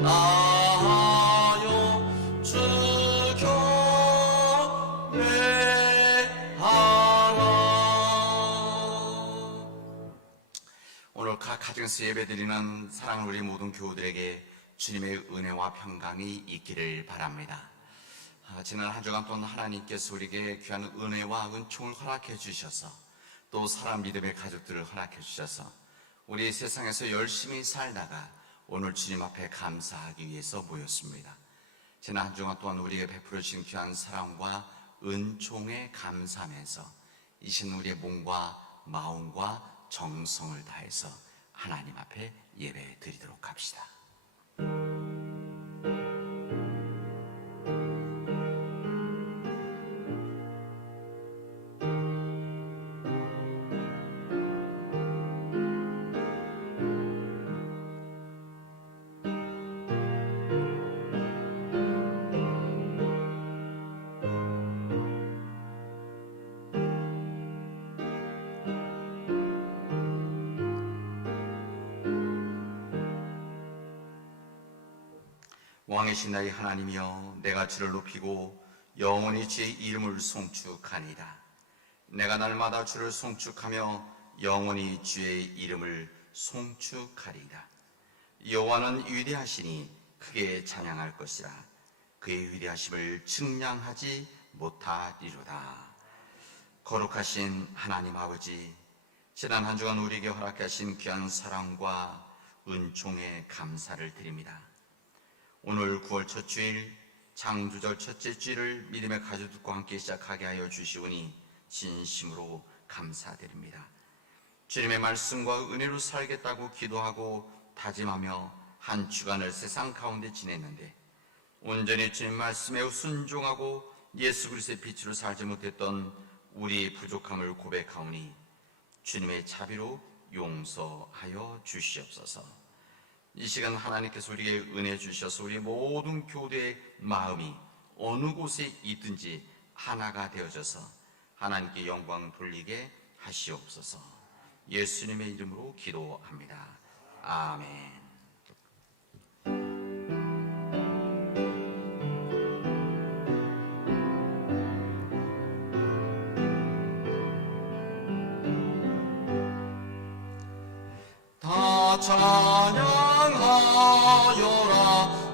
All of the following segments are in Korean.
나하여 주 경배하라. 오늘 각 가정에서 예배드리는 사랑하는 우리 모든 교우들에게 주님의 은혜와 평강이 있기를 바랍니다. 지난 한 주간 동안 하나님께서 우리에게 귀한 은혜와 은총을 허락해 주셔서, 또 사랑 믿음의 가족들을 허락해 주셔서 우리 세상에서 열심히 살다가 오늘 주님 앞에 감사하기 위해서 모였습니다. 지난 한 주간 동안 우리에게 베풀어 주신 귀한 사랑과 은총에 감사하면서 이신 우리의 몸과 마음과 정성을 다해서 하나님 앞에 예배 드리도록 합시다. 왕이신 나의 하나님이여, 내가 주를 높이고 영원히 주의 이름을 송축하니이다. 내가 날마다 주를 송축하며 영원히 주의 이름을 송축하리이다. 여호와는 위대하시니 크게 찬양할 것이라. 그의 위대하심을 측량하지 못하리로다. 거룩하신 하나님 아버지, 지난 한 주간 우리에게 허락하신 귀한 사랑과 은총에 감사를 드립니다. 오늘 9월 첫 주일, 창조절 첫째 주일을 믿음의 가족들과 함께 시작하게 하여 주시오니 진심으로 감사드립니다. 주님의 말씀과 은혜로 살겠다고 기도하고 다짐하며 한 주간을 세상 가운데 지냈는데, 온전히 주님 말씀에 순종하고 예수 그리스도의 빛으로 살지 못했던 우리의 부족함을 고백하오니 주님의 자비로 용서하여 주시옵소서. 이 시간 하나님께서 우리에게 은혜 주셔서 우리 모든 교우들의 마음이 어느 곳에 있든지 하나가 되어져서 하나님께 영광 돌리게 하시옵소서. 예수님의 이름으로 기도합니다. 아멘. 다 찬양하여라.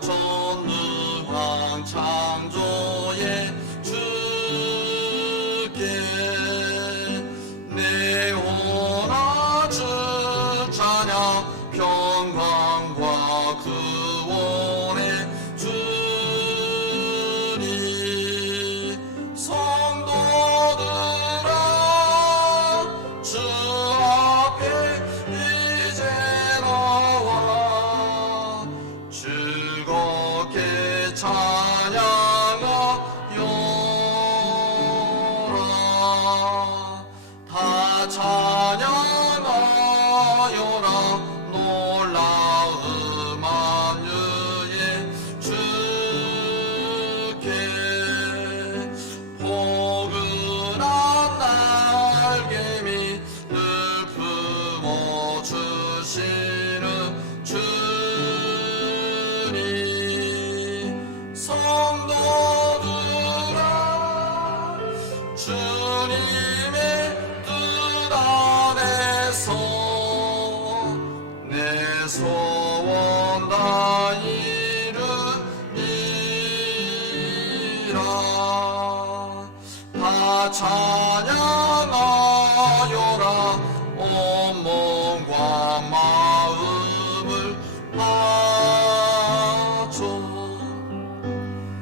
전능한 창조의 주께 내 혼아 주 찬양, 평강과 구원의 주니. 성도들아 주 앞에 이제 나와 즐겁게 찬양하여라. 다 찬양하여라. 놀라운 만유의 주께 포근한 날개미 늘 품어주시는 주님. 성도들아 주님의 뜻 안에서 내 소원 다 이루리라. 다 찬양하여라. 온 몸과 마음을 바쳐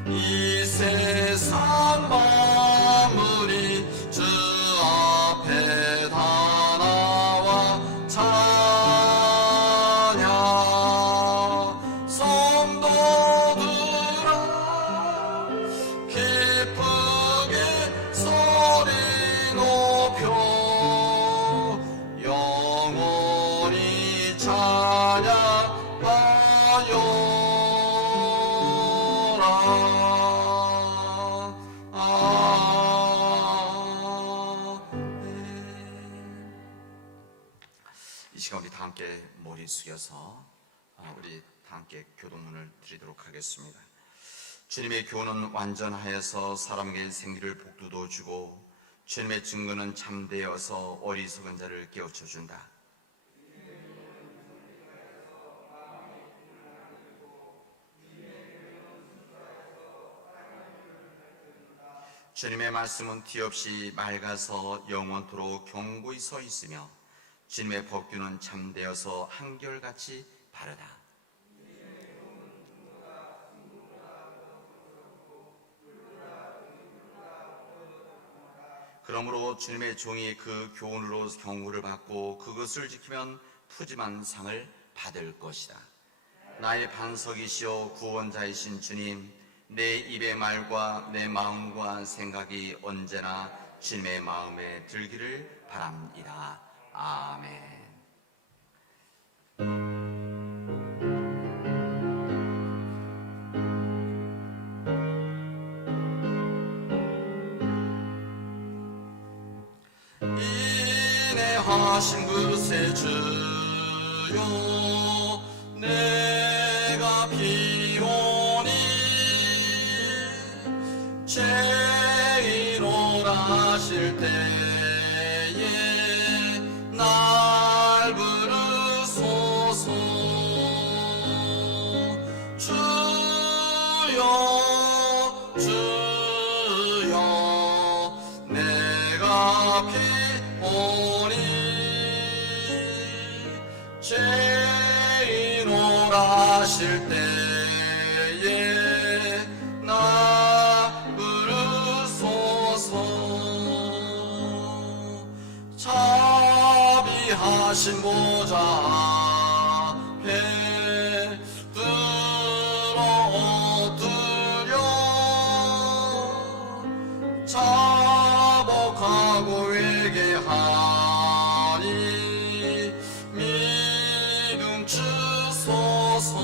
이 세상 만물이 주 앞에 다 나와 찬양. 성도들아 기쁘게 소리 높여 영원히 찬양하여라. 이 시간 우리 다 함께 머리 숙여서 우리 다 함께 함께 교동문을 드리도록 하겠습니다. 주님의 교훈은 완전하여서 사람에게 생기를 복두도 주고 주님의 증거는 참되어서 어리석은 자를 깨우쳐 준다. 주님의 말씀은 뒤없이 맑아서 영원토록 견고히 서 있으며 주님의 법규는 참되어서 한결같이 바르다. 그러므로 주님의 종이 그 교훈으로 경고를 받고 그것을 지키면 푸짐한 상을 받을 것이다. 나의 반석이시오 구원자이신 주님, 내 입의 말과 내 마음과 생각이 언제나 주님의 마음에 들기를 바랍니다. 아멘. 인내하신 그새 주요 내가 비오니 죄인오라실 때에 날 부르소서. 주여 주여 내가 비오니 죄인오라실 때에 나 부르소서. 자비하신 보좌 앞에 들어엎드려 자복하고 회개하니 믿음 주소서.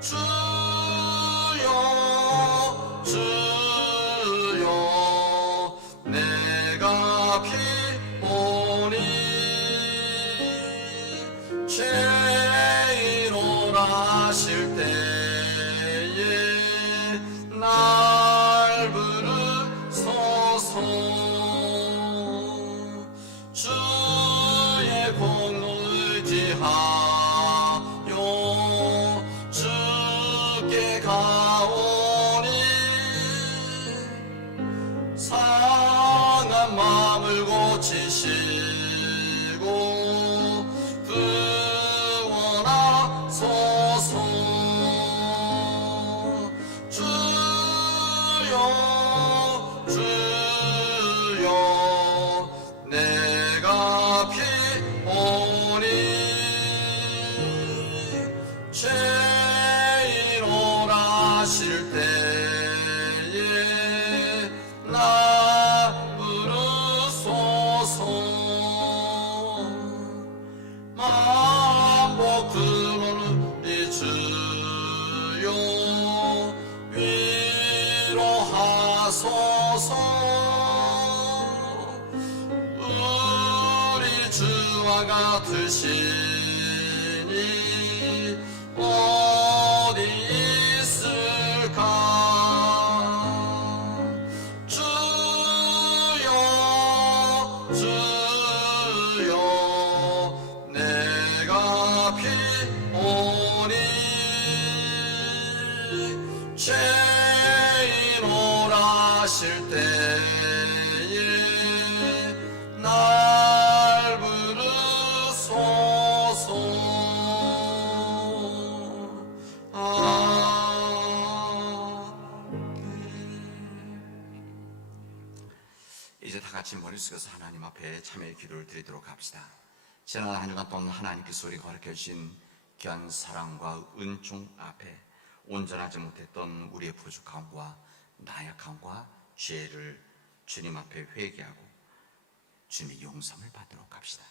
주여 주여 내가 피오니 죄인오라실 때에 날 부르소서. 주의 공을 의지하여 주께 가오니 상한 마음을 고치시고 구원하소서. 주여 주여 내가 피오니 죄인오라실 때에 나 부르소서. 만복 들어오니 주여 위로하소서. 우리 주와 같으시니 어디 있을까. 주여 주여 내가 피오니 죄인오라실 때에 날 부르소서. 이제 다 같이 머리 숙여서 하나님 앞에 참회의 기도를 드리도록 합시다. 지난 한 주간 동안 하나님께서 우리가 허락해 주신 귀한 사랑과 은총 앞에 온전하지 못했던 우리의 부족함과 나약함과 죄를 주님 앞에 회개하고 주님의 용서를 받도록 합시다.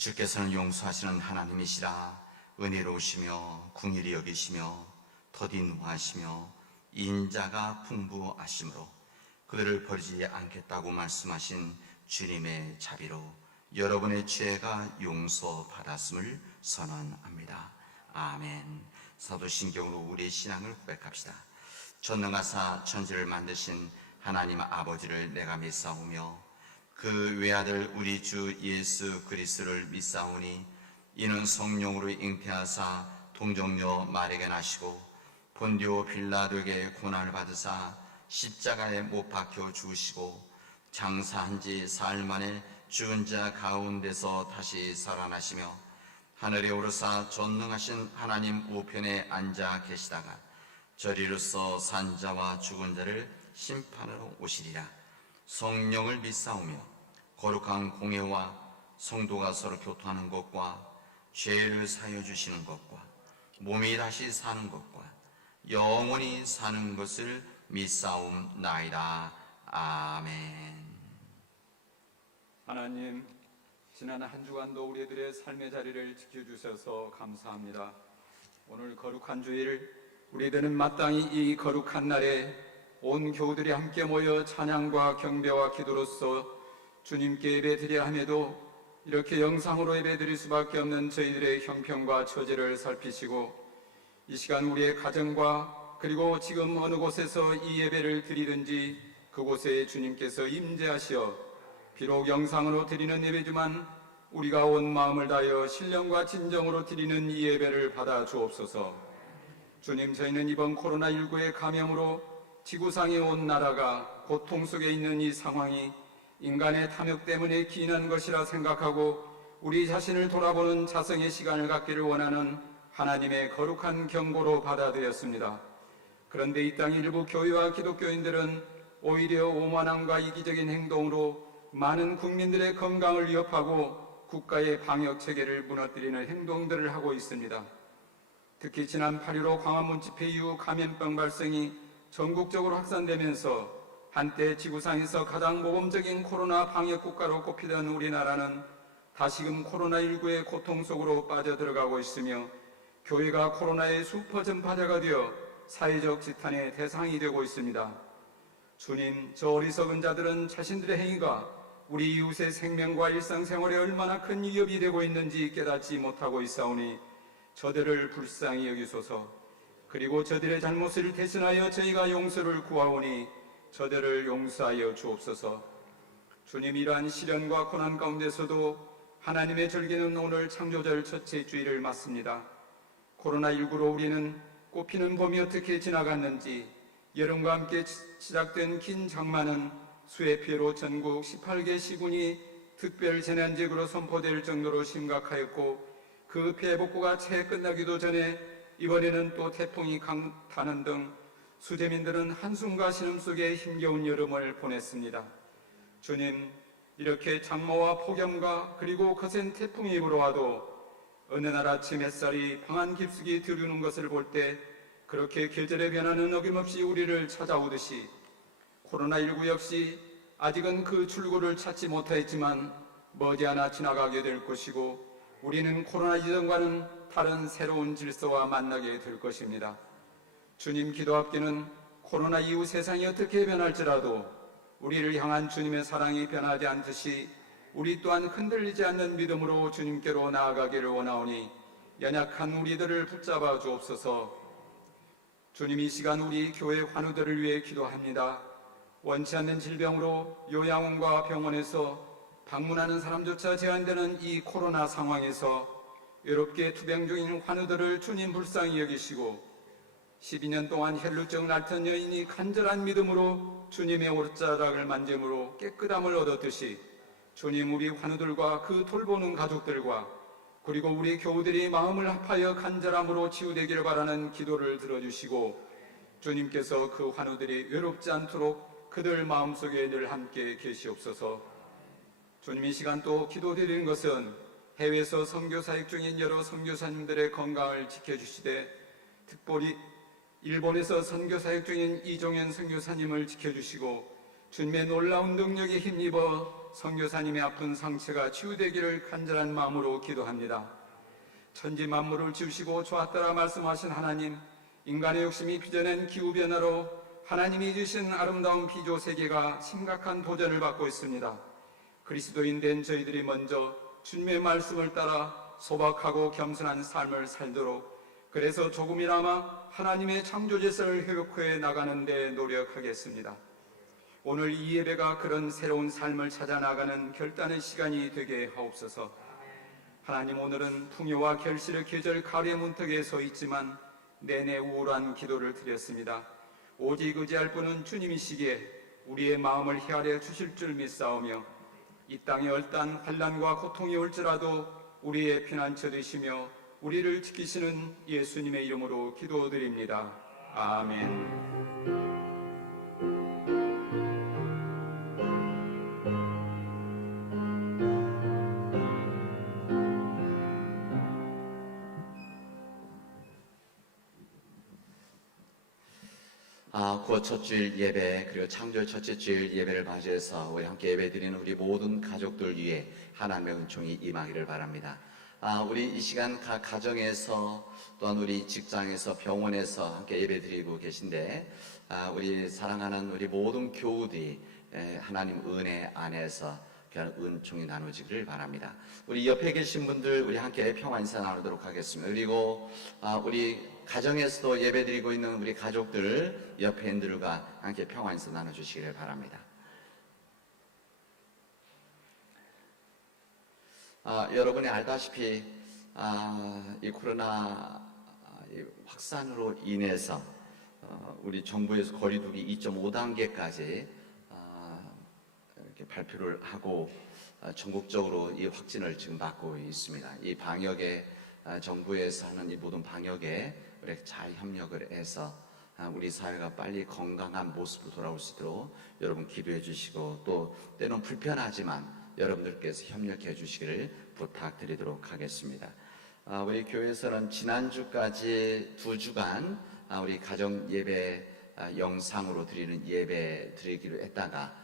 주께서는 용서하시는 하나님이시라. 은혜로우시며 긍휼히 여기시며 더디노하시며 인자가 풍부하시므로 그들을 버리지 않겠다고 말씀하신 주님의 자비로 여러분의 죄가 용서받았음을 선언합니다. 아멘. 사도신경으로 우리의 신앙을 고백합시다. 전능하사 천지를 만드신 하나님 아버지를 내가 믿사오며 그 외아들 우리 주 예수 그리스도를 믿사오니 이는 성령으로 잉태하사 동정녀 마리아에게 나시고 본디오 빌라도에게 고난을 받으사 십자가에 못 박혀 죽으시고 장사한 지 사흘 만에 죽은 자 가운데서 다시 살아나시며 하늘에 오르사 전능하신 하나님 우편에 앉아 계시다가 저리로서 산 자와 죽은 자를 심판하러 오시리라. 성령을 믿사오며 거룩한 공회와 성도가 서로 교통하는 것과 죄를 사하여 주시는 것과 몸이 다시 사는 것과 영원히 사는 것을 믿사옵나이다. 아멘. 하나님, 지난 한 주간도 우리들의 삶의 자리를 지켜주셔서 감사합니다. 오늘 거룩한 주일, 우리들은 마땅히 이 거룩한 날에 온 교우들이 함께 모여 찬양과 경배와 기도로서 주님께 예배드려야 함에도 이렇게 영상으로 예배드릴 수밖에 없는 저희들의 형편과 처지를 살피시고 이 시간 우리의 가정과 그리고 지금 어느 곳에서 이 예배를 드리든지 그곳에 주님께서 임재하시어 비록 영상으로 드리는 예배지만 우리가 온 마음을 다하여 신령과 진정으로 드리는 이 예배를 받아 주옵소서. 주님, 저희는 이번 코로나19의 감염으로 지구상의 온 나라가 고통 속에 있는 이 상황이 인간의 탐욕 때문에 기인한 것이라 생각하고 우리 자신을 돌아보는 자성의 시간을 갖기를 원하는 하나님의 거룩한 경고로 받아들였습니다. 그런데 이 땅 일부 교회와 기독교인들은 오히려 오만함과 이기적인 행동으로 많은 국민들의 건강을 위협하고 국가의 방역 체계를 무너뜨리는 행동들을 하고 있습니다. 특히 지난 8.15 광화문 집회 이후 감염병 발생이 전국적으로 확산되면서 한때 지구상에서 가장 모범적인 코로나 방역 국가로 꼽히던 우리나라는 다시금 코로나19의 고통 속으로 빠져들어가고 있으며 교회가 코로나의 슈퍼 전파자가 되어 사회적 지탄의 대상이 되고 있습니다. 주님, 저 어리석은 자들은 자신들의 행위가 우리 이웃의 생명과 일상생활에 얼마나 큰 위협이 되고 있는지 깨닫지 못하고 있사오니 저들을 불쌍히 여기소서. 그리고 저들의 잘못을 대신하여 저희가 용서를 구하오니 저들을 용서하여 주옵소서. 주님, 이러한 시련과 고난 가운데서도 하나님의 절기는 오늘 창조절 첫째 주일을 맞습니다. 코로나19로 우리는 꽃피는 봄이 어떻게 지나갔는지, 여름과 함께 시작된 긴 장마는 수해 피해로 전국 18개 시군이 특별 재난지역으로 선포될 정도로 심각하였고 그 피해 복구가 채 끝나기도 전에 이번에는 또 태풍이 강타는 등 수재민들은 한숨과 신음 속에 힘겨운 여름을 보냈습니다. 주님, 이렇게 장마와 폭염과 그리고 거센 태풍이 불어와도 어느 날 아침 햇살이 방한 깊숙이 들이우는 것을 볼 때 그렇게 계절의 변화는 어김없이 우리를 찾아오듯이 코로나19 역시 아직은 그 출구를 찾지 못하였지만 머지않아 지나가게 될 것이고 우리는 코로나 이전과는 다른 새로운 질서와 만나게 될 것입니다. 주님, 기도합기는 코로나 이후 세상이 어떻게 변할지라도 우리를 향한 주님의 사랑이 변하지 않듯이 우리 또한 흔들리지 않는 믿음으로 주님께로 나아가기를 원하오니 연약한 우리들을 붙잡아 주옵소서. 주님, 이 시간 우리 교회 환우들을 위해 기도합니다. 원치 않는 질병으로 요양원과 병원에서 방문하는 사람조차 제한되는 이 코로나 상황에서 외롭게 투병 중인 환우들을 주님 불쌍히 여기시고 12년 동안 혈루증을 앓던 여인이 간절한 믿음으로 주님의 오르자락을 만짐으로 깨끗함을 얻었듯이 주님, 우리 환우들과 그 돌보는 가족들과 그리고 우리 교우들이 마음을 합하여 간절함으로 치유되기를 바라는 기도를 들어주시고 주님께서 그 환우들이 외롭지 않도록 그들 마음속에 늘 함께 계시옵소서. 주님, 이 시간 또 기도드리는 것은 해외에서 선교사역 중인 여러 선교사님들의 건강을 지켜주시되 특별히 일본에서 선교사역 중인 이종현 선교사님을 지켜주시고 주님의 놀라운 능력에 힘입어 선교사님의 아픈 상처가 치유되기를 간절한 마음으로 기도합니다. 천지 만물을 지으시고 좋았더라 말씀하신 하나님, 인간의 욕심이 빚어낸 기후변화로 하나님이 주신 아름다운 피조 세계가 심각한 도전을 받고 있습니다. 그리스도인 된 저희들이 먼저 주님의 말씀을 따라 소박하고 겸손한 삶을 살도록, 그래서 조금이나마 하나님의 창조 질서를 회복해 나가는 데 노력하겠습니다. 오늘 이 예배가 그런 새로운 삶을 찾아 나가는 결단의 시간이 되게 하옵소서. 하나님, 오늘은 풍요와 결실의 계절 가을의 문턱에 서 있지만 내내 우울한 기도를 드렸습니다. 오직 의지할 분은 주님이시기에 우리의 마음을 헤아려 주실 줄 믿사오며, 이 땅에 얼단 환난과 고통이 올지라도 우리의 피난처 되시며 우리를 지키시는 예수님의 이름으로 기도드립니다. 아멘. 구원 첫 주일 예배, 그리고 창조의 첫째 주일 예배를 맞이해서 우리 함께 예배드리는 우리 모든 가족들 위해 하나님의 은총이 임하기를 바랍니다. 우리 이 시간 각 가정에서, 또한 우리 직장에서, 병원에서 함께 예배드리고 계신데, 우리 사랑하는 우리 모든 교우들이 하나님 은혜 안에서 귀한 은총이 나누어지기를 바랍니다. 우리 옆에 계신 분들 우리 함께 평화 인사 나누도록 하겠습니다. 그리고 우리 가정에서도 예배드리고 있는 우리 가족들, 옆에 인들과 함께 평화 인사 나눠주시기를 바랍니다. 여러분이 알다시피 이 코로나 확산으로 인해서 우리 정부에서 거리두기 2.5단계까지 이렇게 발표를 하고 전국적으로 이 확진을 지금 받고 있습니다. 이 방역에 정부에서 하는 이 모든 방역에 우리 잘 협력을 해서 우리 사회가 빨리 건강한 모습으로 돌아올 수 있도록 여러분 기도해 주시고, 또 때론 불편하지만 여러분들께서 협력해 주시기를 부탁드리도록 하겠습니다. 우리 교회에서는 지난주까지 2주간 우리 가정 예배 영상으로 드리는 예배 드리기로 했다가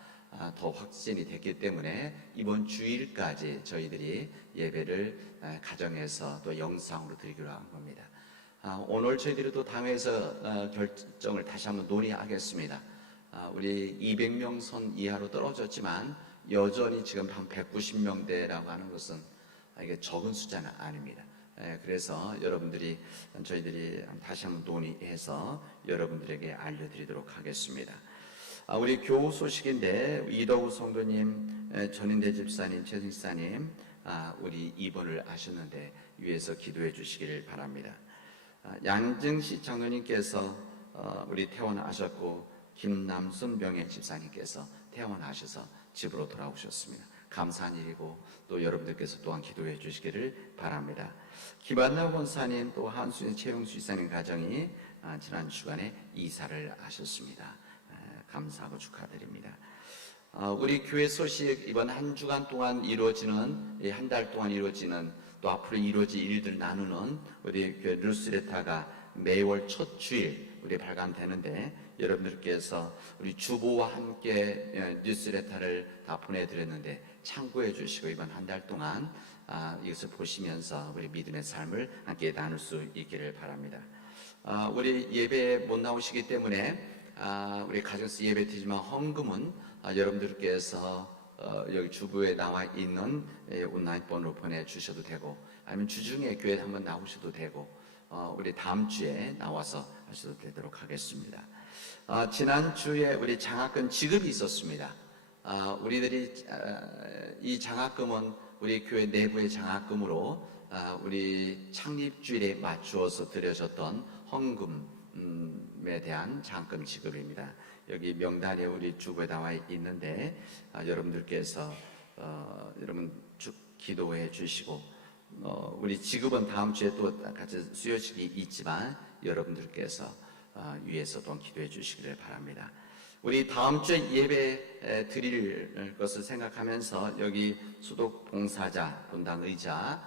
더 확진이 됐기 때문에 이번 주일까지 저희들이 예배를 가정에서 또 영상으로 드리기로 한 겁니다. 오늘 저희들이 또 당회에서 결정을 다시 한번 논의하겠습니다. 우리 200명 선 이하로 떨어졌지만 여전히 지금 한 190명대라고 하는 것은 이게 적은 숫자는 아닙니다. 그래서 저희들이 다시 한번 논의해서 여러분들에게 알려드리도록 하겠습니다. 우리 교우 소식인데, 이덕우 성도님, 전인대 집사님, 최승 집사님 우리 입원을 하셨는데 위에서 기도해 주시기를 바랍니다. 양정시 장로님께서 우리 퇴원하셨고, 김남순 병행 집사님께서 퇴원하셔서 집으로 돌아오셨습니다. 감사한 일이고, 또 여러분들께서 또한 기도해 주시기를 바랍니다. 김한나 권사님, 또 한수인 최용수 집사님 가정이 지난 주간에 이사를 하셨습니다. 감사하고 축하드립니다. 우리 교회 소식, 이번 한 주간 동안 이루어지는, 한 달 동안 이루어지는, 또 앞으로 이루어질 일들 나누는 우리 교회 뉴스레터가 매월 첫 주일 우리 발간되는데, 여러분들께서 우리 주보와 함께 뉴스레터를 다 보내드렸는데 참고해 주시고, 이번 한 달 동안 이것을 보시면서 우리 믿음의 삶을 함께 나눌 수 있기를 바랍니다. 우리 예배에 못 나오시기 때문에 우리 가정에서 예배 드리지만 헌금은 여러분들께서 여기 주부에 나와 있는 온라인 번호로 보내주셔도 되고, 아니면 주중에 교회 한번 나오셔도 되고, 우리 다음 주에 나와서 하셔도 되도록 하겠습니다. 지난주에 우리 장학금 지급이 있었습니다. 우리들이 이 장학금은 우리 교회 내부의 장학금으로 우리 창립주일에 맞추어서 드려졌던 헌금에 대한 장학금 지급입니다. 여기 명단에 우리 주부에 나와 있는데 여러분들께서 여러분 쭉 기도해 주시고, 우리 지급은 다음 주에 또 같이 수요식이 있지만 여러분들께서 위에서 또 기도해 주시기를 바랍니다. 우리 다음 주에 예배 드릴 것을 생각하면서 여기 수독 봉사자, 분당 의자,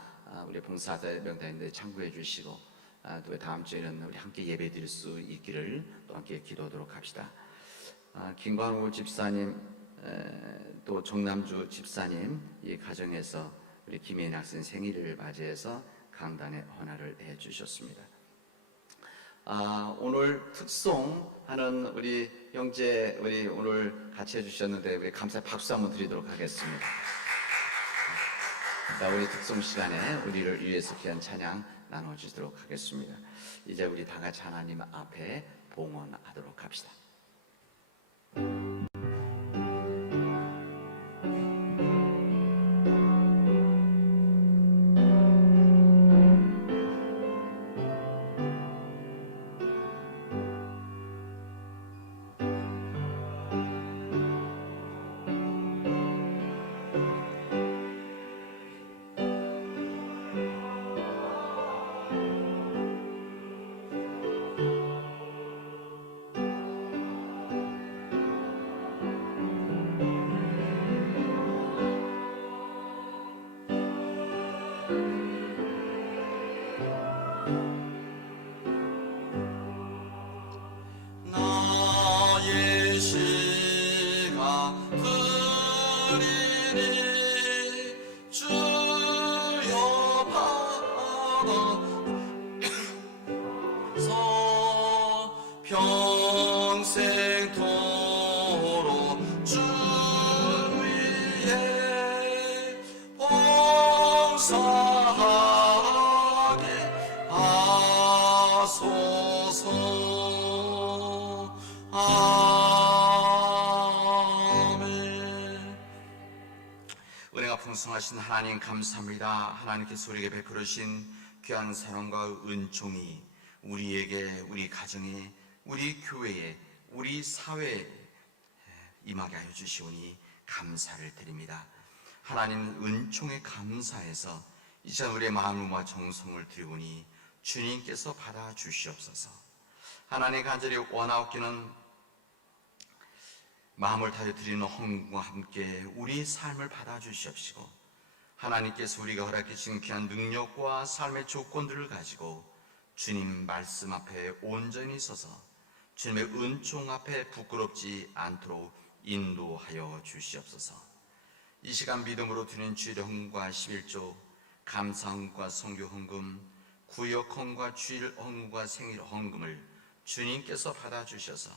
우리 봉사자의 명단인데 참고해 주시고, 또 다음 주에는 우리 함께 예배 드릴 수 있기를 또 함께 기도하도록 합시다. 김광우 집사님 또 정남주 집사님 이 가정에서 우리 김혜인 학생 생일을 맞이해서 강단에 헌화를 해주셨습니다. 오늘 특송하는 우리 형제 우리 오늘 같이 해주셨는데 우리 감사의 박수 한번 드리도록 하겠습니다. 자, 우리 특송 시간에 우리를 위해서 귀한 찬양 나눠주도록 하겠습니다. 이제 우리 다 같이 하나님 앞에 봉헌하도록 합시다. 나의 시가 드리니 주여 받아서 평생토록 주 위에 봉사하게 하소서. 아멘. 은혜가 풍성하신 하나님 감사합니다. 하나님께서 우리에게 베풀으신 귀한 사랑과 은총이 우리에게, 우리 가정에, 우리 교회에, 우리 사회에 임하게 하여 주시오니 감사를 드립니다. 하나님 은총에 감사해서 이제 우리의 마음과 정성을 드리오니 주님께서 받아 주시옵소서. 하나님 간절히 원하옵기는 마음을 다해 드리는 헌금과 함께 우리 삶을 받아 주시옵시고, 하나님께서 우리가 허락해 주신 귀한 능력과 삶의 조건들을 가지고 주님 말씀 앞에 온전히 서서 주님의 은총 앞에 부끄럽지 않도록 인도하여 주시옵소서. 이 시간 믿음으로 드리는 주일 헌금과 11조, 감사헌금과 성교헌금, 구역헌금과 주일 헌금과 생일 헌금을 주님께서 받아주셔서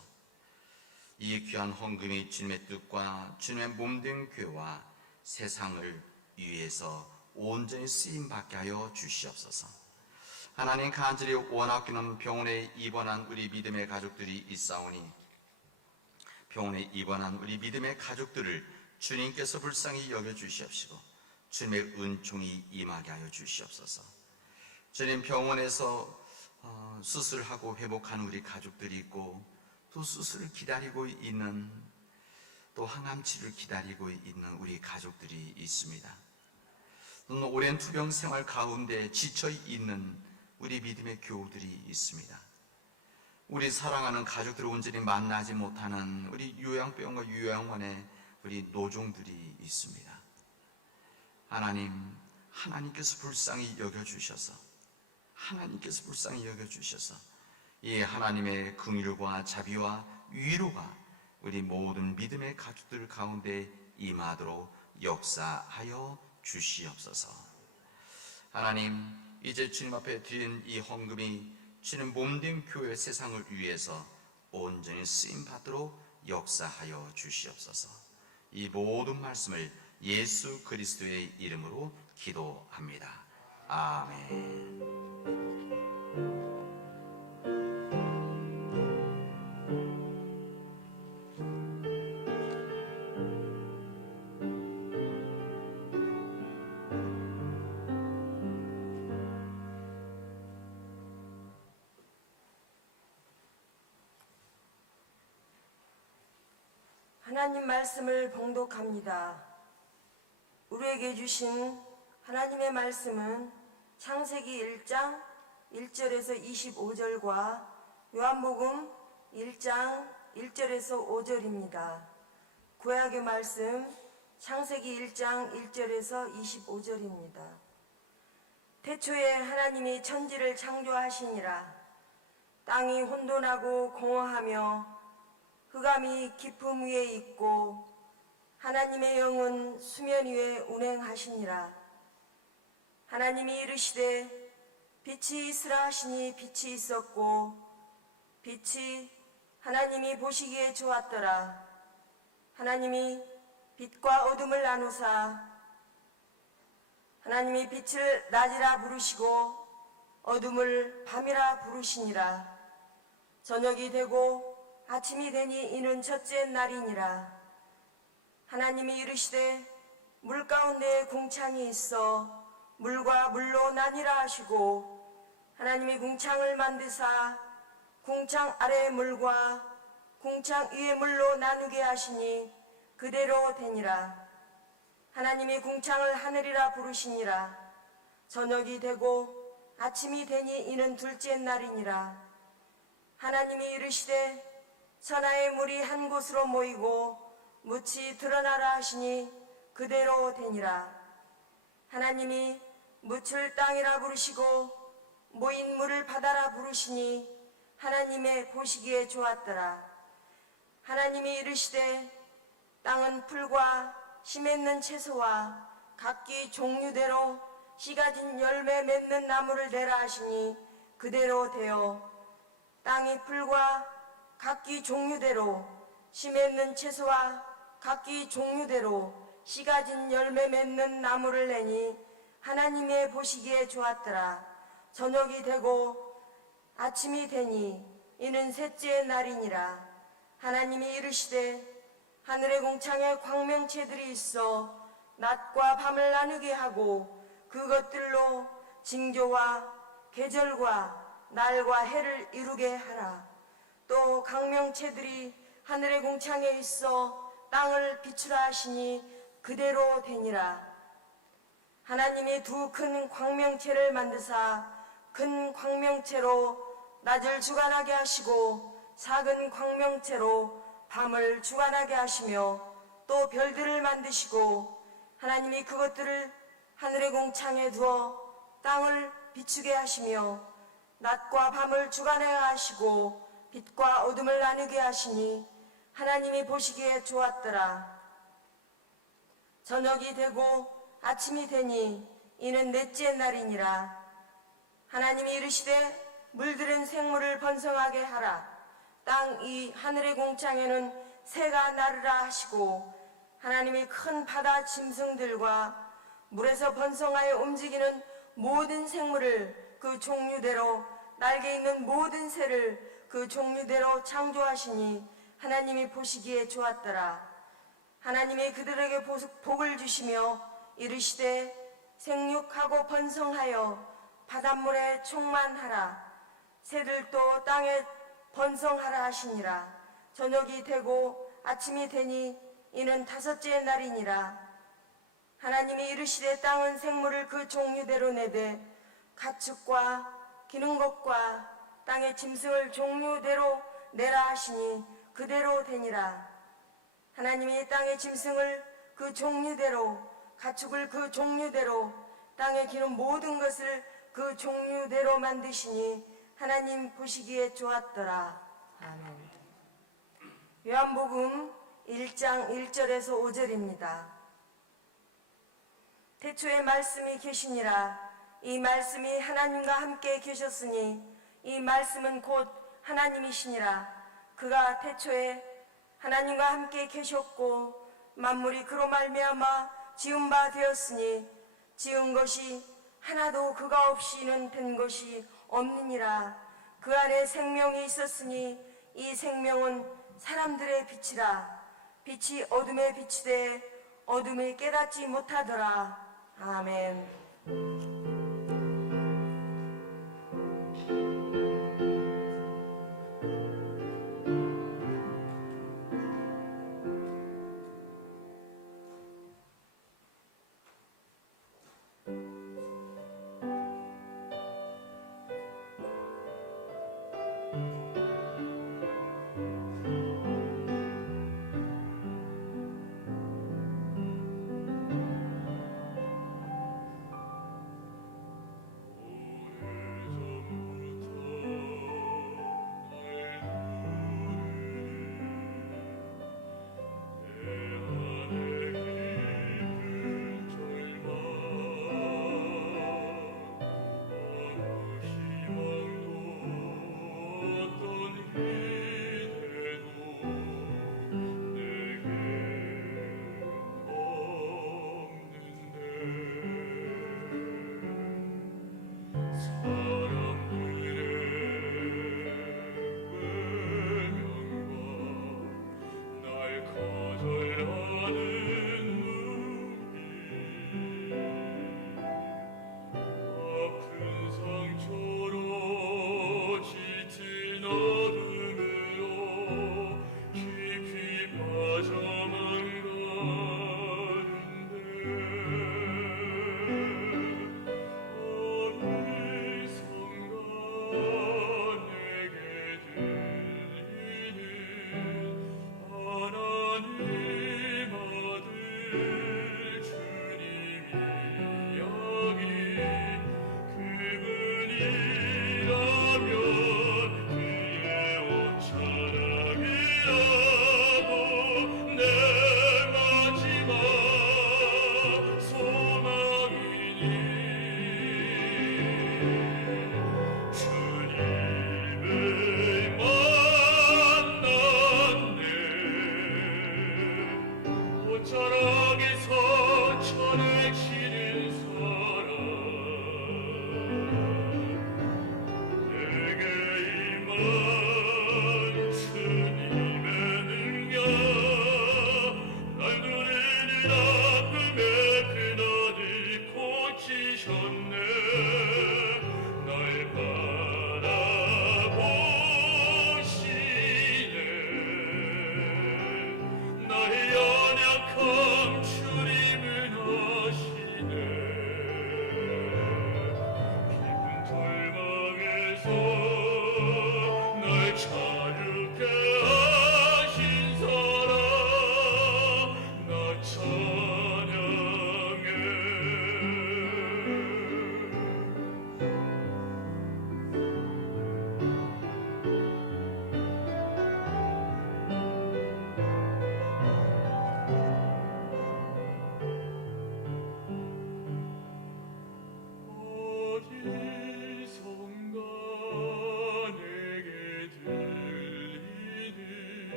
이 귀한 헌금이 주님의 뜻과 주님의 몸된 교회와 세상을 위해서 온전히 쓰임받게 하여 주시옵소서. 하나님 간절히 원하옵기는 병원에 입원한 우리 믿음의 가족들이 있사오니 병원에 입원한 우리 믿음의 가족들을 주님께서 불쌍히 여겨주시옵시고 주님의 은총이 임하게 하여 주시옵소서. 주님, 병원에서 수술하고 회복하는 우리 가족들이 있고 또 수술을 기다리고 있는, 또 항암치를 기다리고 있는 우리 가족들이 있습니다. 또는 오랜 투병 생활 가운데 지쳐 있는 우리 믿음의 교우들이 있습니다. 우리 사랑하는 가족들을 온전히 만나지 못하는 우리 요양병원과 요양원의 우리 노종들이 있습니다. 하나님께서 불쌍히 여겨주셔서 이 하나님의 긍휼과 자비와 위로가 우리 모든 믿음의 가족들 가운데 임하도록 역사하여 주시옵소서. 하나님, 이제 주님 앞에 드린 이 헌금이 주님 몸된 교회 세상을 위해서 온전히 쓰임받도록 역사하여 주시옵소서. 이 모든 말씀을 예수 그리스도의 이름으로 기도합니다. 아멘. 하나님 말씀을 봉독합니다. 우리에게 주신 하나님의 말씀은 창세기 1장 1절에서 25절과 요한복음 1장 1절에서 5절입니다. 구약의 말씀 창세기 1장 1절에서 25절입니다. 태초에 하나님이 천지를 창조하시니라. 땅이 혼돈하고 공허하며 흑암이 깊음 위에 있고 하나님의 영은 수면 위에 운행하시니라. 하나님이 이르시되 빛이 있으라 하시니 빛이 있었고 빛이 하나님이 보시기에 좋았더라. 하나님이 빛과 어둠을 나누사 하나님이 빛을 낮이라 부르시고 어둠을 밤이라 부르시니라. 저녁이 되고 아침이 되니 이는 첫째 날이니라. 하나님이 이르시되 물 가운데에 궁창이 있어 물과 물로 나뉘라 하시고 하나님이 궁창을 만드사 궁창 아래의 물과 궁창 위의 물로 나누게 하시니 그대로 되니라. 하나님이 궁창을 하늘이라 부르시니라. 저녁이 되고 아침이 되니 이는 둘째 날이니라. 하나님이 이르시되 천하의 물이 한 곳으로 모이고 묻이 드러나라 하시니 그대로 되니라. 하나님이 묻을 땅이라 부르시고 모인 물을 바다라 부르시니 하나님의 보시기에 좋았더라. 하나님이 이르시되 땅은 풀과 씨 맺는 채소와 각기 종류대로 씨 가진 열매 맺는 나무를 내라 하시니 그대로 되어 땅이 풀과 각기 종류대로 씨 맺는 채소와 각기 종류대로 씨 가진 열매 맺는 나무를 내니 하나님의 보시기에 좋았더라. 저녁이 되고 아침이 되니 이는 셋째 날이니라. 하나님이 이르시되 하늘의 궁창에 광명체들이 있어 낮과 밤을 나누게 하고 그것들로 징조와 계절과 날과 해를 이루게 하라. 또 광명체들이 하늘의 궁창에 있어 땅을 비추라 하시니 그대로 되니라. 하나님이 두 큰 광명체를 만드사 큰 광명체로 낮을 주관하게 하시고 작은 광명체로 밤을 주관하게 하시며 또 별들을 만드시고 하나님이 그것들을 하늘의 궁창에 두어 땅을 비추게 하시며 낮과 밤을 주관하게 하시고 빛과 어둠을 나누게 하시니 하나님이 보시기에 좋았더라. 저녁이 되고 아침이 되니 이는 넷째 날이니라. 하나님이 이르시되 물들은 생물을 번성하게 하라. 땅 이 하늘의 궁창에는 새가 나르라 하시고 하나님이 큰 바다 짐승들과 물에서 번성하여 움직이는 모든 생물을 그 종류대로 날개 있는 모든 새를 그 종류대로 창조하시니 하나님이 보시기에 좋았더라. 하나님이 그들에게 복을 주시며 이르시되 생육하고 번성하여 바닷물에 충만하라. 새들도 땅에 번성하라 하시니라. 저녁이 되고 아침이 되니 이는 다섯째 날이니라. 하나님이 이르시되 땅은 생물을 그 종류대로 내되 가축과 기는 것과 땅의 짐승을 종류대로 내라 하시니 그대로 되니라. 하나님이 땅의 짐승을 그 종류대로 가축을 그 종류대로 땅에 기는 모든 것을 그 종류대로 만드시니 하나님 보시기에 좋았더라. 아멘. 요한복음 1장 1절에서 5절입니다. 태초에 말씀이 계시니라. 이 말씀이 하나님과 함께 계셨으니 이 말씀은 곧 하나님이시니라. 그가 태초에 하나님과 함께 계셨고 만물이 그로 말미암아 지은 바 되었으니 지은 것이 하나도 그가 없이는 된 것이 없느니라. 그 안에 생명이 있었으니 이 생명은 사람들의 빛이라. 빛이 어둠에 비치되 어둠이 깨닫지 못하더라. 아멘.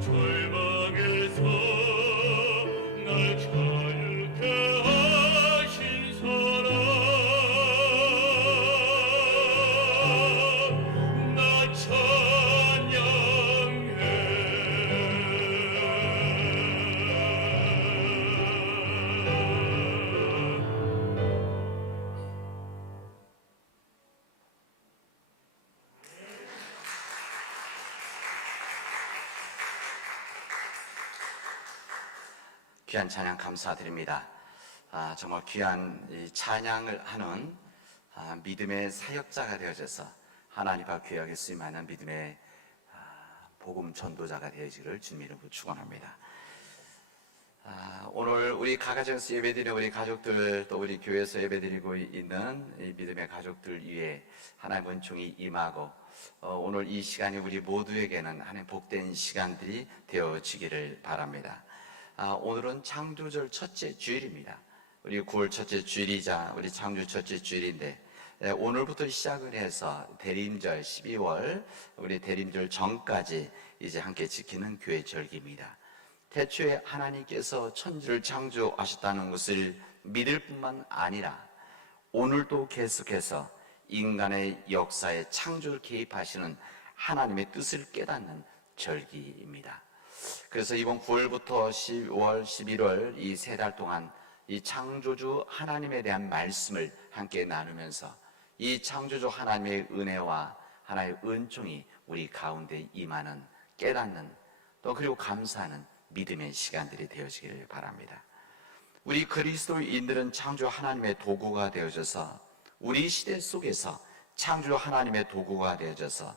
절망에서 날 자유케 하신 사랑 나 찬양해. 귀한 찬양 감사드립니다. 정말 귀한 이 찬양을 하는 믿음의 사역자가 되어져서 하나님과 귀하게 쓰임하는 믿음의 복음 전도자가 되어지기를 주님 이름으로 축원합니다. 오늘 우리 가가정에서 예배드리는 우리 가족들, 또 우리 교회에서 예배드리고 있는 이 믿음의 가족들 위에 하나님의 은총이 임하고 오늘 이 시간이 우리 모두에게는 하나님 복된 시간들이 되어지기를 바랍니다. 오늘은 창조절 첫째 주일입니다. 우리 9월 첫째 주일이자 우리 창조 첫째 주일인데 오늘부터 시작을 해서 대림절 12월 우리 대림절 전까지 이제 함께 지키는 교회 절기입니다. 태초에 하나님께서 천지를 창조하셨다는 것을 믿을 뿐만 아니라 오늘도 계속해서 인간의 역사에 창조를 개입하시는 하나님의 뜻을 깨닫는 절기입니다. 그래서 이번 9월부터 10월, 11월 이 세 달 동안 이 창조주 하나님에 대한 말씀을 함께 나누면서 이 창조주 하나님의 은혜와 하나님의 은총이 우리 가운데 임하는, 깨닫는, 또 그리고 감사하는 믿음의 시간들이 되어지기를 바랍니다. 우리 그리스도인들은 창조 하나님의 도구가 되어져서 우리 시대 속에서 창조 하나님의 도구가 되어져서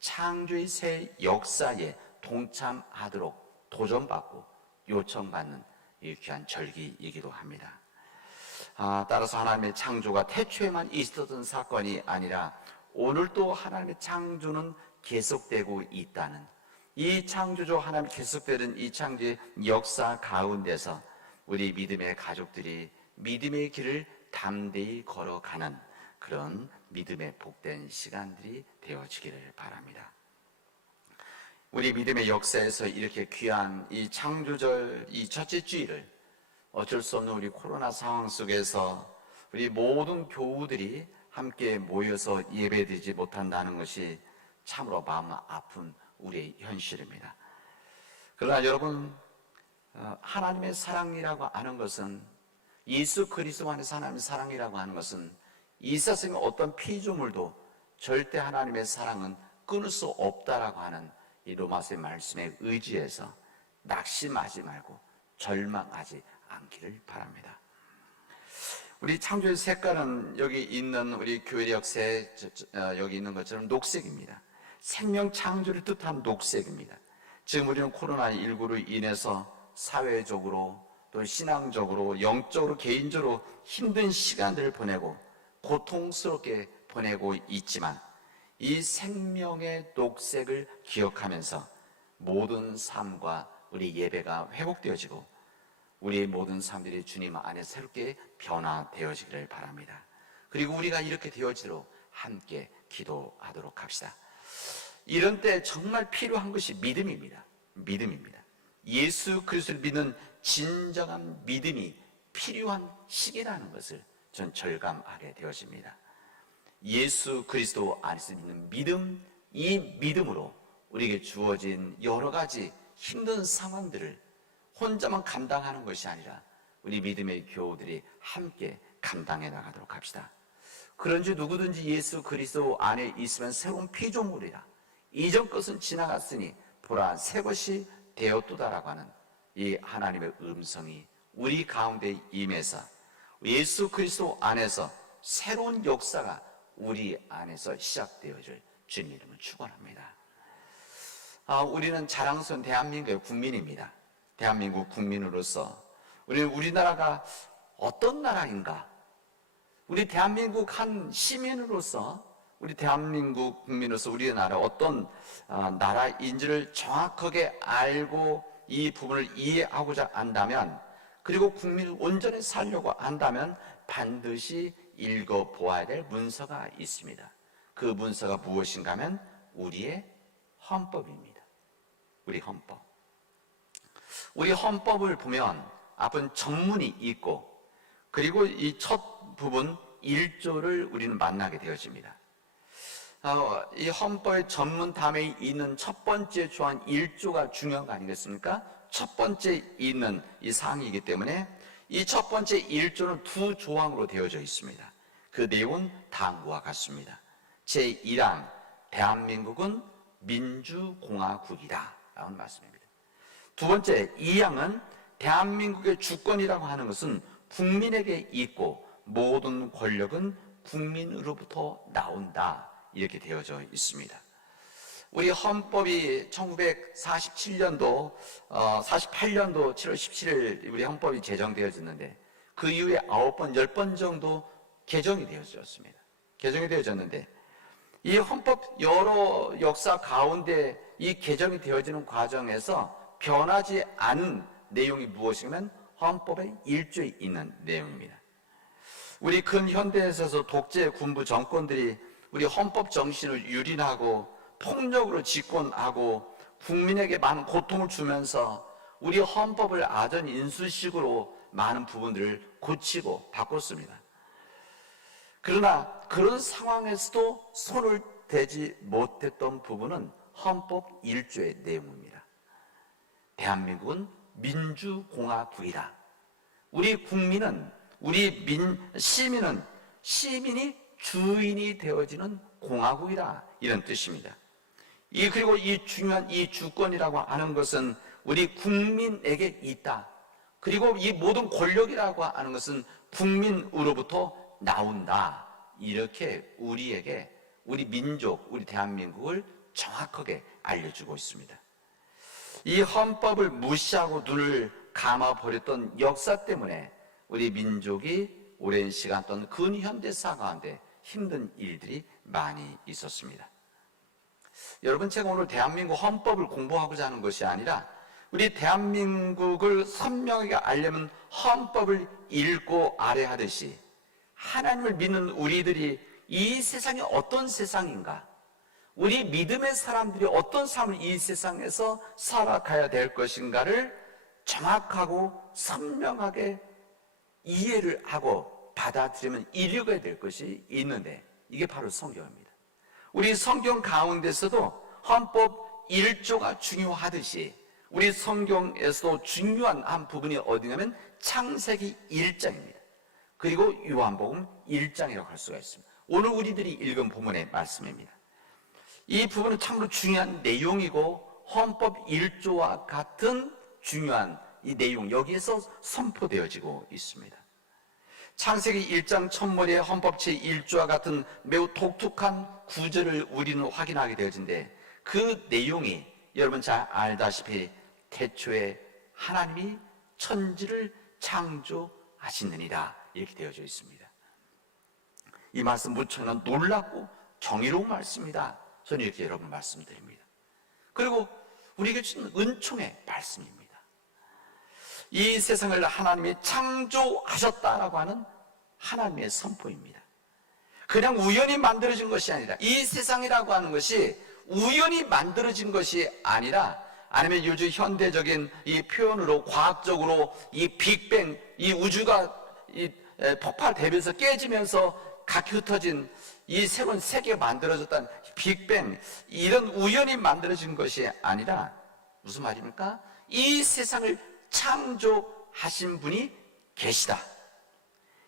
창조의 새 역사에 동참하도록 도전받고 요청받는 이 귀한 절기이기도 합니다. 따라서 하나님의 창조가 태초에만 있었던 사건이 아니라 오늘도 하나님의 창조는 계속되고 있다는, 이 창조주 하나님 계속되는 이 창조의 역사 가운데서 우리 믿음의 가족들이 믿음의 길을 담대히 걸어가는 그런 믿음의 복된 시간들이 되어지기를 바랍니다. 우리 믿음의 역사에서 이렇게 귀한 이 창조절 이 첫째 주일을 어쩔 수 없는 우리 코로나 상황 속에서 우리 모든 교우들이 함께 모여서 예배드리지 못한다는 것이 참으로 마음 아픈 우리의 현실입니다. 그러나 여러분, 하나님의 사랑이라고 하는 것은, 예수 그리스도 안에서 하나님의 사랑이라고 하는 것은 이 세상의 어떤 피조물도 절대 하나님의 사랑은 끊을 수 없다라고 하는 이 로마서의 말씀에 의지해서 낙심하지 말고 절망하지 않기를 바랍니다. 우리 창조의 색깔은 여기 있는 우리 교회력 여기 있는 것처럼 녹색입니다. 생명 창조를 뜻한 녹색입니다. 지금 우리는 코로나19로 인해서 사회적으로 또 신앙적으로 영적으로 개인적으로 힘든 시간들을 보내고 고통스럽게 보내고 있지만 이 생명의 녹색을 기억하면서 모든 삶과 우리 예배가 회복되어지고 우리의 모든 삶들이 주님 안에 새롭게 변화되어지기를 바랍니다. 그리고 우리가 이렇게 되어지도록 함께 기도하도록 합시다. 이런 때 정말 필요한 것이 믿음입니다. 믿음입니다. 예수 그리스도를 믿는 진정한 믿음이 필요한 시기라는 것을 전 절감하게 되어집니다. 예수 그리스도 안에서 믿는 믿음, 이 믿음으로 우리에게 주어진 여러 가지 힘든 상황들을 혼자만 감당하는 것이 아니라 우리 믿음의 교우들이 함께 감당해 나가도록 합시다. 그런지 누구든지 예수 그리스도 안에 있으면 새로운 피조물이라, 이전 것은 지나갔으니 보라 새 것이 되었도다라고 하는 이 하나님의 음성이 우리 가운데 임해서 예수 그리스도 안에서 새로운 역사가 우리 안에서 시작되어질 주님 이름을 축원합니다. 우리는 자랑스러운 대한민국의 국민입니다. 대한민국 국민으로서 우리는 우리나라가 어떤 나라인가, 우리 대한민국 한 시민으로서 우리 대한민국 국민으로서 우리나라 어떤 나라인지를 정확하게 알고 이 부분을 이해하고자 한다면, 그리고 국민을 온전히 살려고 한다면 반드시 읽어보아야 될 문서가 있습니다. 그 문서가 무엇인가 하면 우리의 헌법입니다. 우리 헌법. 우리 헌법을 보면 앞은 전문이 있고, 그리고 이 첫 부분 1조를 우리는 만나게 되어집니다. 이 헌법의 전문 다음에 있는 첫 번째 조항 1조가 중요한 거 아니겠습니까? 첫 번째 있는 이 사항이기 때문에 이 첫 번째 1조는 두 조항으로 되어져 있습니다. 그 내용은 다음과 같습니다. 제1항, 대한민국은 민주공화국이다 라는 말씀입니다. 두 번째 2항은 대한민국의 주권이라고 하는 것은 국민에게 있고 모든 권력은 국민으로부터 나온다, 이렇게 되어져 있습니다. 우리 헌법이 1947년도 48년도 7월 17일 우리 헌법이 제정되어졌는데 그 이후에 9번, 10번 정도 개정이 되어졌습니다. 개정이 되어졌는데 이 헌법 여러 역사 가운데 이 개정이 되어지는 과정에서 변하지 않은 내용이 무엇이냐면 헌법의 1조에 있는 내용입니다. 우리 근현대에서 독재 군부 정권들이 우리 헌법 정신을 유린하고 폭력으로 집권하고 국민에게 많은 고통을 주면서 우리 헌법을 아전 인수식으로 많은 부분들을 고치고 바꿨습니다. 그러나 그런 상황에서도 손을 대지 못했던 부분은 헌법 1조의 내용입니다. 대한민국은 민주공화국이다. 우리 국민은, 시민이 주인이 되어지는 공화국이다, 이런 뜻입니다. 그리고 이 중요한 이 주권이라고 하는 것은 우리 국민에게 있다. 그리고 이 모든 권력이라고 하는 것은 국민으로부터 나온다. 이렇게 우리에게, 우리 민족, 우리 대한민국을 정확하게 알려주고 있습니다. 이 헌법을 무시하고 눈을 감아버렸던 역사 때문에 우리 민족이 오랜 시간 동안 근현대사 가운데 힘든 일들이 많이 있었습니다. 여러분, 제가 오늘 대한민국 헌법을 공부하고자 하는 것이 아니라 우리 대한민국을 선명하게 알려면 헌법을 읽고 아뢰하듯이 하나님을 믿는 우리들이 이 세상이 어떤 세상인가, 우리 믿음의 사람들이 어떤 삶을 이 세상에서 살아가야 될 것인가를 정확하고 선명하게 이해를 하고 받아들이면 읽어야 될 것이 있는데 이게 바로 성경입니다. 우리 성경 가운데서도 헌법 1조가 중요하듯이 우리 성경에서도 중요한 한 부분이 어디냐면 창세기 1장입니다. 그리고 요한복음 1장이라고 할 수가 있습니다. 오늘 우리들이 읽은 본문의 말씀입니다. 이 부분은 참으로 중요한 내용이고 헌법 1조와 같은 중요한 이 내용, 여기에서 선포되어지고 있습니다. 창세기 1장 첫머리에 헌법 제1조와 같은 매우 독특한 구절을 우리는 확인하게 되어진데 그 내용이 여러분 잘 알다시피 태초에 하나님이 천지를 창조하시느니라, 이렇게 되어져 있습니다. 이 말씀 무척이나 놀랍고 정의로운 말씀이다, 저는 이렇게 여러분 말씀드립니다. 그리고 우리에게 주신 은총의 말씀입니다. 이 세상을 하나님이 창조하셨다라고 하는 하나님의 선포입니다. 그냥 우연히 만들어진 것이 아니라, 이 세상이라고 하는 것이 우연히 만들어진 것이 아니라, 아니면 요즘 현대적인 이 표현으로 과학적으로 이 빅뱅, 이 우주가 폭발되면서 깨지면서 각기 흩어진 이 새로운 세계가 만들어졌다는 빅뱅, 이런 우연히 만들어진 것이 아니라 무슨 말입니까? 이 세상을 창조하신 분이 계시다.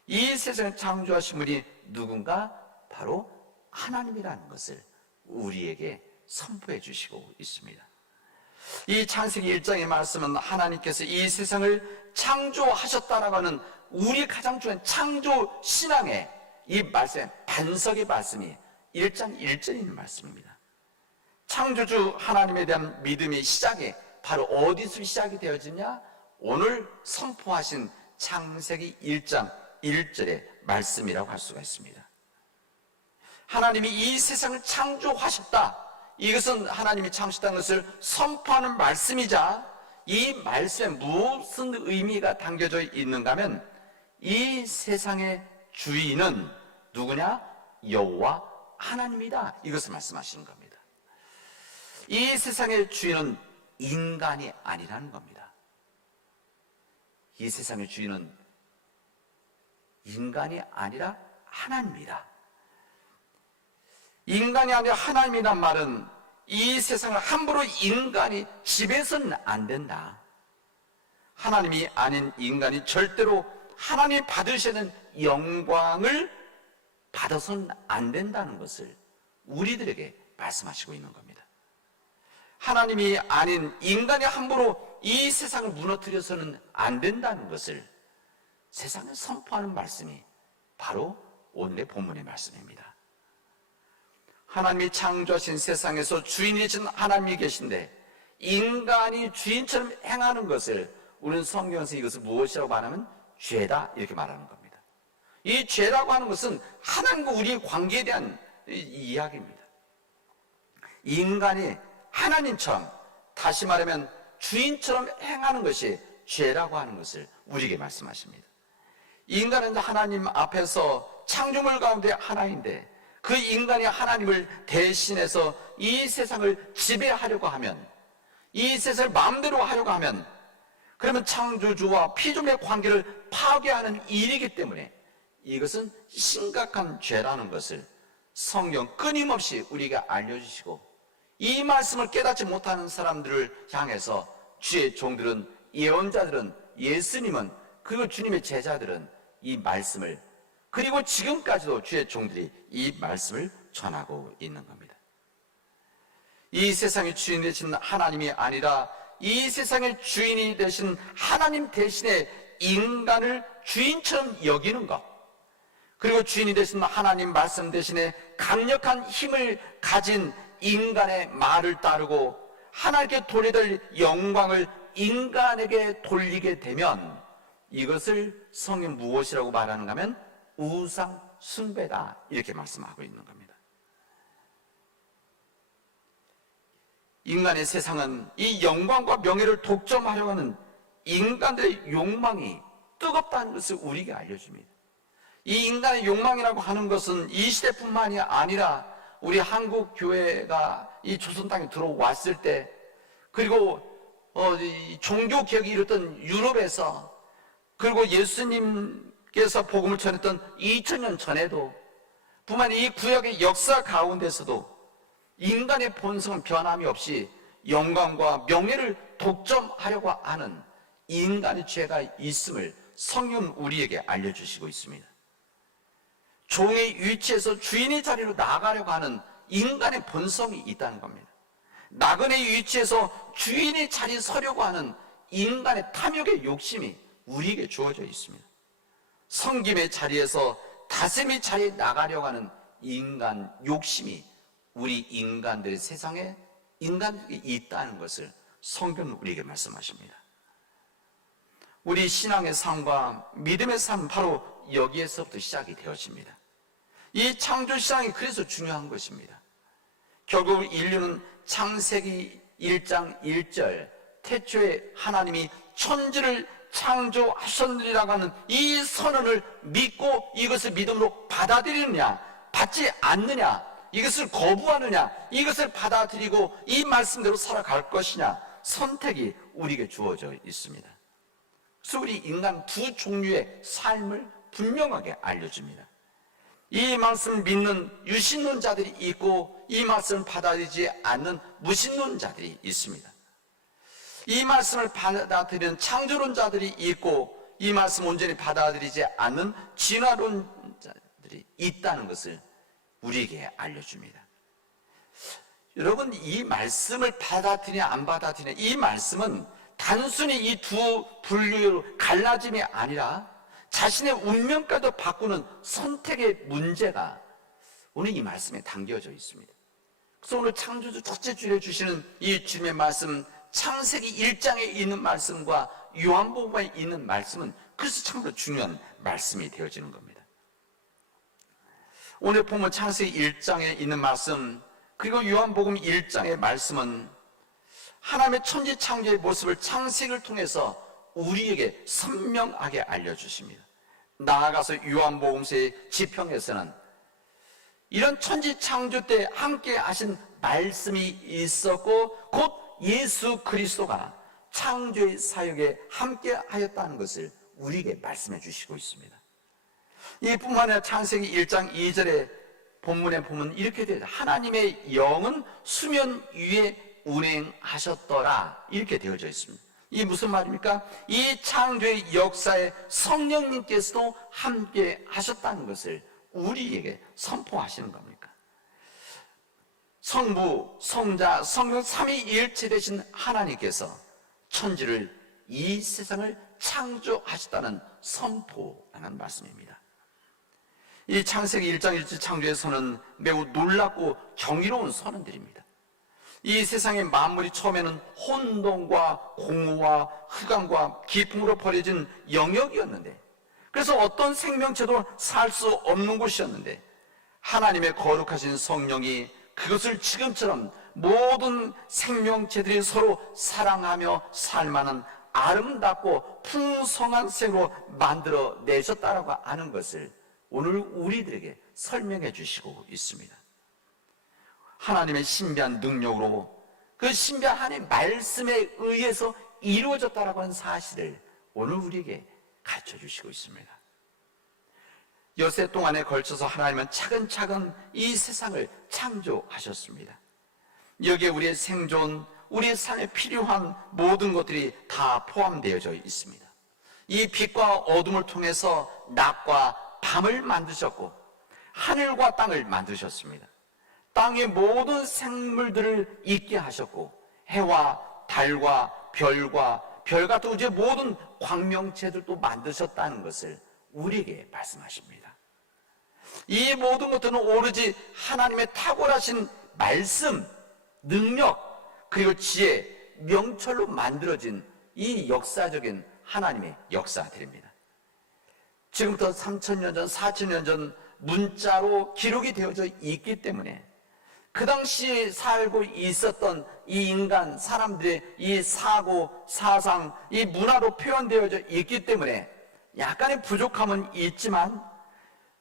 이 세상을 창조하신 분이 누군가? 바로 하나님이라는 것을 우리에게 선포해 주시고 있습니다. 이 창세기 1장의 말씀은 하나님께서 이 세상을 창조하셨다라고 하는 우리 가장 중요한 창조 신앙의 이 말씀의 반석의 말씀이 1장 1절에 있는 말씀입니다. 창조주 하나님에 대한 믿음의 시작이 바로 어디서 시작이 되어지냐? 오늘 선포하신 창세기 1장 1절의 말씀이라고 할 수가 있습니다. 하나님이 이 세상을 창조하셨다, 이것은 하나님이 창조했다는 것을 선포하는 말씀이자, 이 말씀에 무슨 의미가 담겨져 있는가 하면 이 세상의 주인은 누구냐? 여호와 하나님이다, 이것을 말씀하시는 겁니다. 이 세상의 주인은 인간이 아니라는 겁니다. 이 세상의 주인은 인간이 아니라 하나님이다. 인간이 아니라 하나님이란 말은 이 세상을 함부로 인간이 지배해서는 안 된다. 하나님이 아닌 인간이 절대로 하나님이 받으시는 영광을 받아서는 안 된다는 것을 우리들에게 말씀하시고 있는 겁니다. 하나님이 아닌 인간이 함부로 이 세상을 무너뜨려서는 안 된다는 것을 세상에 선포하는 말씀이 바로 오늘의 본문의 말씀입니다. 하나님이 창조하신 세상에서 주인이신 하나님이 계신데 인간이 주인처럼 행하는 것을 우리는 성경에서 이것을 무엇이라고 말하면 죄다 이렇게 말하는 겁니다. 이 죄라고 하는 것은 하나님과 우리의 관계에 대한 이야기입니다. 인간이 하나님처럼, 다시 말하면 주인처럼 행하는 것이 죄라고 하는 것을 우리에게 말씀하십니다. 인간은 하나님 앞에서 창조물 가운데 하나인데 그 인간이 하나님을 대신해서 이 세상을 지배하려고 하면, 이 세상을 마음대로 하려고 하면, 그러면 창조주와 피조물의 관계를 파괴하는 일이기 때문에 이것은 심각한 죄라는 것을 성경 끊임없이 우리에게 알려주시고, 이 말씀을 깨닫지 못하는 사람들을 향해서 주의 종들은, 예언자들은, 예수님은, 그리고 주님의 제자들은 이 말씀을, 그리고 지금까지도 주의 종들이 이 말씀을 전하고 있는 겁니다. 이 세상의 주인 되신 하나님이 아니라 이 세상의 주인이 되신 하나님 대신에 인간을 주인처럼 여기는 것, 그리고 주인이 되신 하나님 말씀 대신에 강력한 힘을 가진 인간의 말을 따르고 하나님께 돌려야 될 영광을 인간에게 돌리게 되면 이것을 성경 무엇이라고 말하는가 하면 우상 숭배다, 이렇게 말씀하고 있는 겁니다. 인간의 세상은 이 영광과 명예를 독점하려고 하는 인간들의 욕망이 뜨겁다는 것을 우리에게 알려줍니다. 이 인간의 욕망이라고 하는 것은 이 시대뿐만이 아니라 우리 한국 교회가 이 조선 땅에 들어왔을 때, 그리고 이 종교 개혁이 이뤘던 유럽에서, 그리고 예수님께서 복음을 전했던 2000년 전에도, 뿐만 이 구약의 역사 가운데서도 인간의 본성은 변함이 없이 영광과 명예를 독점하려고 하는 인간의 죄가 있음을 성경은 우리에게 알려주시고 있습니다. 종의 위치에서 주인의 자리로 나아가려고 하는 인간의 본성이 있다는 겁니다. 나그네의 위치에서 주인의 자리에 서려고 하는 인간의 탐욕의 욕심이 우리에게 주어져 있습니다. 섬김의 자리에서 다스림의 자리에 나가려고 하는 인간 욕심이 우리 인간들의 세상에 인간들이 있다는 것을 성경은 우리에게 말씀하십니다. 우리 신앙의 삶과 믿음의 삶은 바로 여기에서부터 시작이 되어집니다. 이 창조 신앙이 그래서 중요한 것입니다. 결국 인류는 창세기 1장 1절 태초에 하나님이 천지를 창조하셨느니라고 하는 이 선언을 믿고 이것을 믿음으로 받아들이느냐, 받지 않느냐, 이것을 거부하느냐, 이것을 받아들이고 이 말씀대로 살아갈 것이냐, 선택이 우리에게 주어져 있습니다. 그래서 우리 인간 두 종류의 삶을 분명하게 알려줍니다. 이 말씀을 믿는 유신론자들이 있고 이 말씀을 받아들이지 않는 무신론자들이 있습니다. 이 말씀을 받아들이는 창조론자들이 있고 이 말씀을 온전히 받아들이지 않는 진화론자들이 있다는 것을 우리에게 알려줍니다. 여러분, 이 말씀을 받아들이냐 안 받아들이냐, 이 말씀은 단순히 이 두 분류로 갈라짐이 아니라 자신의 운명까지도 바꾸는 선택의 문제가 오늘 이 말씀에 담겨져 있습니다. 그래서 오늘 창조주 첫째 주일에 주시는 이 주님의 말씀, 창세기 1장에 있는 말씀과 요한복음에 있는 말씀은 그래서 참으로 중요한 말씀이 되어지는 겁니다. 오늘 보면 창세기 1장에 있는 말씀, 그리고 요한복음 1장의 말씀은 하나님의 천지 창조의 모습을 창세기를 통해서 우리에게 선명하게 알려주십니다. 나아가서 요한복음서의 지평에서는 이런 천지 창조 때 함께 하신 말씀이 있었고 곧 예수 그리스도가 창조의 사역에 함께 하였다는 것을 우리에게 말씀해 주시고 있습니다. 이뿐만 아니라 창세기 1장 2절에 본문에 보면 이렇게 되죠. 하나님의 영은 수면 위에 운행하셨더라, 이렇게 되어져 있습니다. 이 무슨 말입니까? 이 창조의 역사에 성령님께서도 함께 하셨다는 것을 우리에게 선포하시는 겁니까? 성부, 성자, 성령 삼위일체 되신 하나님께서 천지를, 이 세상을 창조하셨다는 선포라는 말씀입니다. 이 창세기 1장 1절 창조의 선은 매우 놀랍고 경이로운 선언들입니다. 이 세상의 만물이 처음에는 혼돈과 공허와 흑암과 기풍으로 버려진 영역이었는데, 그래서 어떤 생명체도 살 수 없는 곳이었는데, 하나님의 거룩하신 성령이 그것을 지금처럼 모든 생명체들이 서로 사랑하며 살만한 아름답고 풍성한 생으로 만들어 내셨다라고 하는 것을 오늘 우리들에게 설명해 주시고 있습니다. 하나님의 신비한 능력으로 그 신비한 하나님의 말씀에 의해서 이루어졌다라고 하는 사실을 오늘 우리에게 가르쳐 주시고 있습니다. 엿새 동안에 걸쳐서 하나님은 차근차근 이 세상을 창조하셨습니다. 여기에 우리의 생존, 우리의 삶에 필요한 모든 것들이 다 포함되어져 있습니다. 이 빛과 어둠을 통해서 낮과 밤을 만드셨고, 하늘과 땅을 만드셨습니다. 땅의 모든 생물들을 있게 하셨고, 해와 달과 별과 별 같은 우주의 모든 광명체들도 만드셨다는 것을 우리에게 말씀하십니다. 이 모든 것들은 오로지 하나님의 탁월하신 말씀, 능력, 그리고 지혜, 명철로 만들어진 이 역사적인 하나님의 역사들입니다. 지금부터 3,000년 전, 4,000년 전 문자로 기록이 되어져 있기 때문에 그 당시에 살고 있었던 이 인간, 사람들의 이 사고, 사상, 이 문화로 표현되어져 있기 때문에 약간의 부족함은 있지만,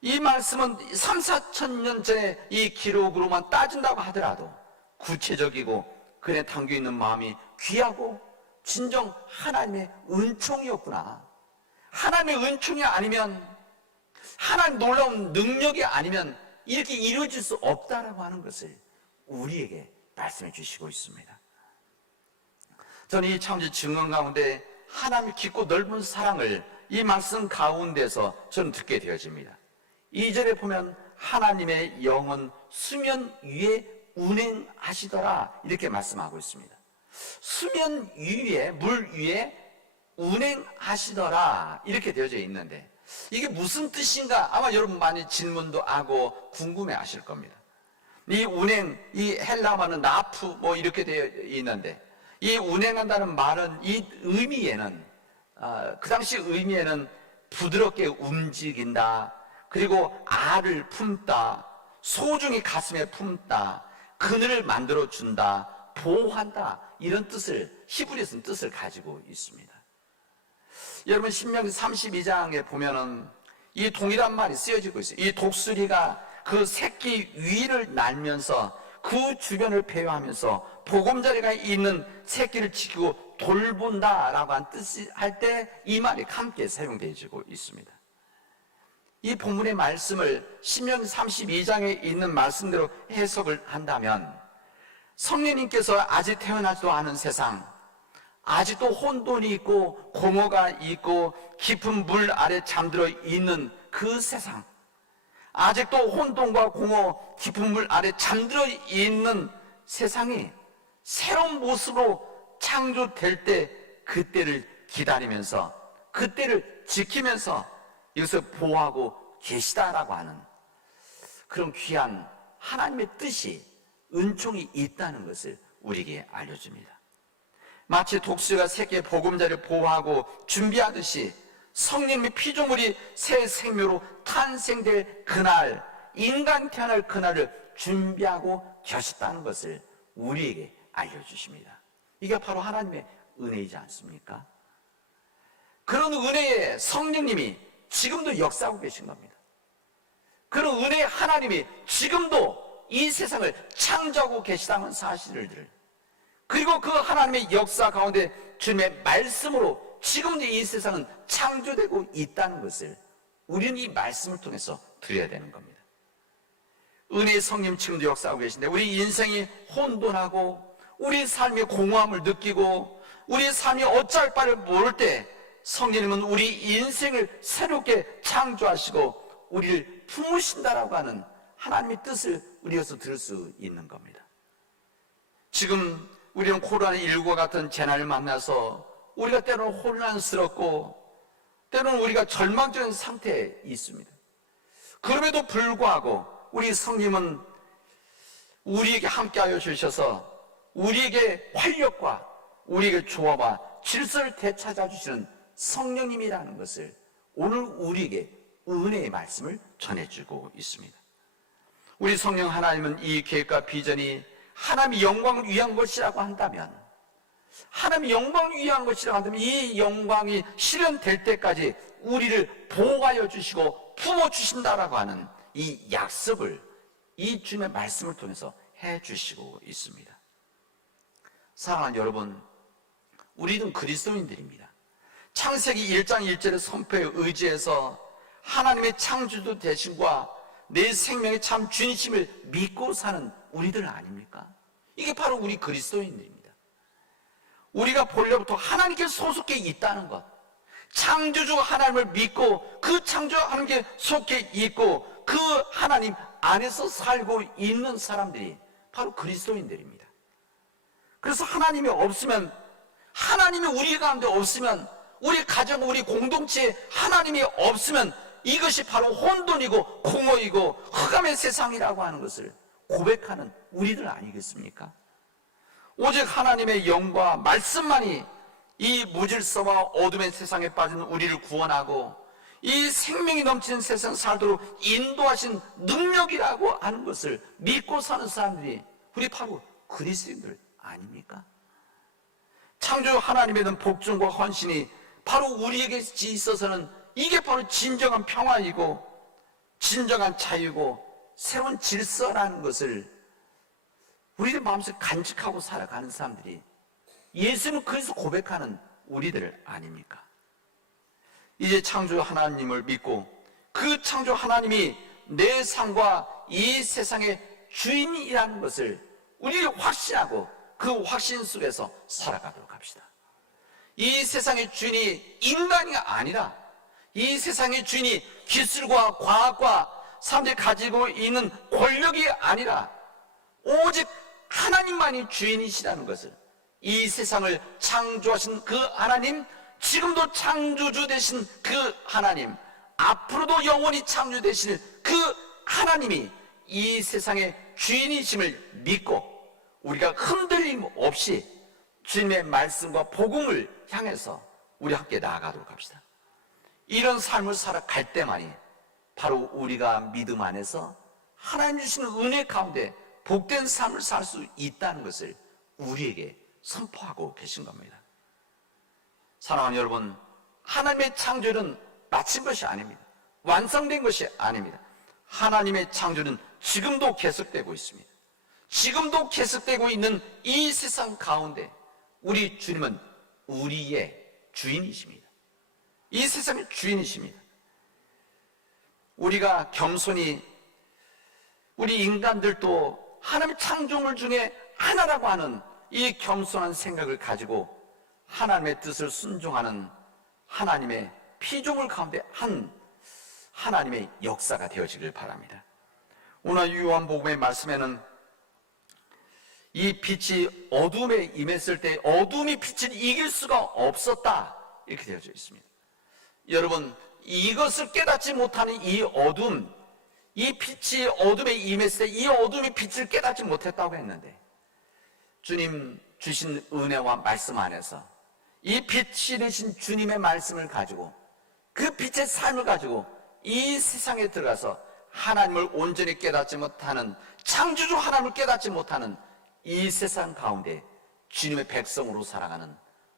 이 말씀은 3, 4천 년 전에 이 기록으로만 따진다고 하더라도 구체적이고 그에 담겨있는 마음이 귀하고 진정 하나님의 은총이었구나. 하나님의 은총이 아니면, 하나님 놀라운 능력이 아니면 이렇게 이루어질 수 없다라고 하는 것을 우리에게 말씀해 주시고 있습니다. 저는 이 창조 증언 가운데 하나님의 깊고 넓은 사랑을 이 말씀 가운데서 저는 듣게 되어집니다. 2절에 보면 하나님의 영은 수면 위에 운행하시더라, 이렇게 말씀하고 있습니다. 수면 위에, 물 위에 운행하시더라, 이렇게 되어져 있는데 이게 무슨 뜻인가? 아마 여러분 많이 질문도 하고 궁금해 하실 겁니다. 이 운행, 이 헬라어는 나프 뭐 이렇게 되어 있는데, 이 운행한다는 말은 이 의미에는 그 당시 의미에는 부드럽게 움직인다, 그리고 알을 품다, 소중히 가슴에 품다, 그늘을 만들어 준다, 보호한다, 이런 뜻을, 히브리어 쓴 뜻을 가지고 있습니다. 여러분 신명기 32장에 보면은 이 동일한 말이 쓰여지고 있어요. 이 독수리가 그 새끼 위를 날면서 그 주변을 배회하면서 보금자리가 있는 새끼를 지키고 돌본다라고 한 뜻이 할 때 이 말이 함께 사용되어지고 있습니다. 이 본문의 말씀을 신명기 32장에 있는 말씀대로 해석을 한다면, 성령님께서 아직 태어나지도 않은 세상, 아직도 혼돈이 있고 공허가 있고 깊은 물 아래 잠들어 있는 그 세상, 아직도 혼돈과 공허, 깊은 물 아래 잠들어 있는 세상이 새로운 모습으로 창조될 때 그때를 기다리면서, 그때를 지키면서 이것을 보호하고 계시다라고 하는 그런 귀한 하나님의 뜻이, 은총이 있다는 것을 우리에게 알려줍니다. 마치 독수리가 새끼의 보금자리를 보호하고 준비하듯이 성령님의 피조물이 새 생명으로 탄생될 그날, 인간 태어날 그날을 준비하고 계셨다는 것을 우리에게 알려주십니다. 이게 바로 하나님의 은혜이지 않습니까? 그런 은혜의 성령님이 지금도 역사하고 계신 겁니다. 그런 은혜의 하나님이 지금도 이 세상을 창조하고 계시다는 사실을 그리고 그 하나님의 역사 가운데 주님의 말씀으로 지금 이 세상은 창조되고 있다는 것을 우리는 이 말씀을 통해서 드려야 되는 겁니다. 은혜의 성령 지금도 역사하고 계신데 우리 인생이 혼돈하고 우리 삶의 공허함을 느끼고 우리 삶이 어찌할 바를 모를 때 성령님은 우리 인생을 새롭게 창조하시고 우리를 품으신다라고 하는 하나님의 뜻을 우리에서 들을 수 있는 겁니다. 지금 우리는 코로나19와 같은 재난을 만나서 우리가 때로는 혼란스럽고 때로는 우리가 절망적인 상태에 있습니다. 그럼에도 불구하고 우리 성령님은 우리에게 함께하여 주셔서 우리에게 활력과 우리에게 조화와 질서를 되찾아 주시는 성령님이라는 것을 오늘 우리에게 은혜의 말씀을 전해주고 있습니다. 우리 성령 하나님은 이 계획과 비전이 하나님의 영광을 위한 것이라고 한다면, 하나님의 영광을 위한 것이라고 한다면 이 영광이 실현될 때까지 우리를 보호하여 주시고 품어주신다라고 하는 이 약속을 이 주님의 말씀을 통해서 해주시고 있습니다. 사랑하는 여러분, 우리는 그리스도인들입니다. 창세기 1장 1절의 선포에 의지해서 하나님의 창조주 되심과 내 생명의 참 주님심을 믿고 사는 우리들 아닙니까? 이게 바로 우리 그리스도인들입니다. 우리가 본래부터 하나님께 소속해 있다는 것, 창조주 하나님을 믿고 그 창조 하나님께 속해 있고 그 하나님 안에서 살고 있는 사람들이 바로 그리스도인들입니다. 그래서 하나님이 없으면, 하나님이 우리 가운데 없으면, 우리 가정, 우리 공동체에 하나님이 없으면 이것이 바로 혼돈이고 공허이고 흑암의 세상이라고 하는 것을 고백하는 우리들 아니겠습니까? 오직 하나님의 영과 말씀만이 이 무질서와 어둠의 세상에 빠진 우리를 구원하고 이 생명이 넘치는 세상 살도록 인도하신 능력이라고 하는 것을 믿고 사는 사람들이 우리 바로 그리스도인들 아닙니까? 창조 하나님에 대한 복종과 헌신이 바로 우리에게 있어서는 이게 바로 진정한 평화이고 진정한 자유고 새로운 질서라는 것을 우리들 마음속에 간직하고 살아가는 사람들이 예수는 그래서 고백하는 우리들 아닙니까? 이제 창조 하나님을 믿고 그 창조 하나님이 내 삶과 이 세상의 주인이라는 것을 우리 확신하고 그 확신 속에서 살아가도록 합시다. 이 세상의 주인이 인간이 아니라 이 세상의 주인이 기술과 과학과 사람들이 가지고 있는 권력이 아니라 오직 하나님만이 주인이시라는 것을, 이 세상을 창조하신 그 하나님, 지금도 창조주 되신 그 하나님, 앞으로도 영원히 창조되실 그 하나님이 이 세상의 주인이심을 믿고 우리가 흔들림 없이 주님의 말씀과 복음을 향해서 우리 함께 나아가도록 합시다. 이런 삶을 살아갈 때만이 바로 우리가 믿음 안에서 하나님 주시는 은혜 가운데 복된 삶을 살 수 있다는 것을 우리에게 선포하고 계신 겁니다. 사랑하는 여러분, 하나님의 창조는 마친 것이 아닙니다. 완성된 것이 아닙니다. 하나님의 창조는 지금도 계속되고 있습니다. 지금도 계속되고 있는 이 세상 가운데 우리 주님은 우리의 주인이십니다. 이 세상의 주인이십니다. 우리가 겸손히, 우리 인간들도 하나님의 창조물 중에 하나라고 하는 이 겸손한 생각을 가지고 하나님의 뜻을 순종하는 하나님의 피조물 가운데 한 하나님의 역사가 되어지길 바랍니다. 오늘 요한복음의 말씀에는 이 빛이 어둠에 임했을 때 어둠이 빛을 이길 수가 없었다, 이렇게 되어져 있습니다. 여러분, 이것을 깨닫지 못하는 이 어둠, 이 빛이 어둠에 임했을 때 이 어둠이 빛을 깨닫지 못했다고 했는데, 주님 주신 은혜와 말씀 안에서 이 빛이 되신 주님의 말씀을 가지고 그 빛의 삶을 가지고 이 세상에 들어가서 하나님을 온전히 깨닫지 못하는, 창조주 하나님을 깨닫지 못하는 이 세상 가운데 주님의 백성으로 살아가는,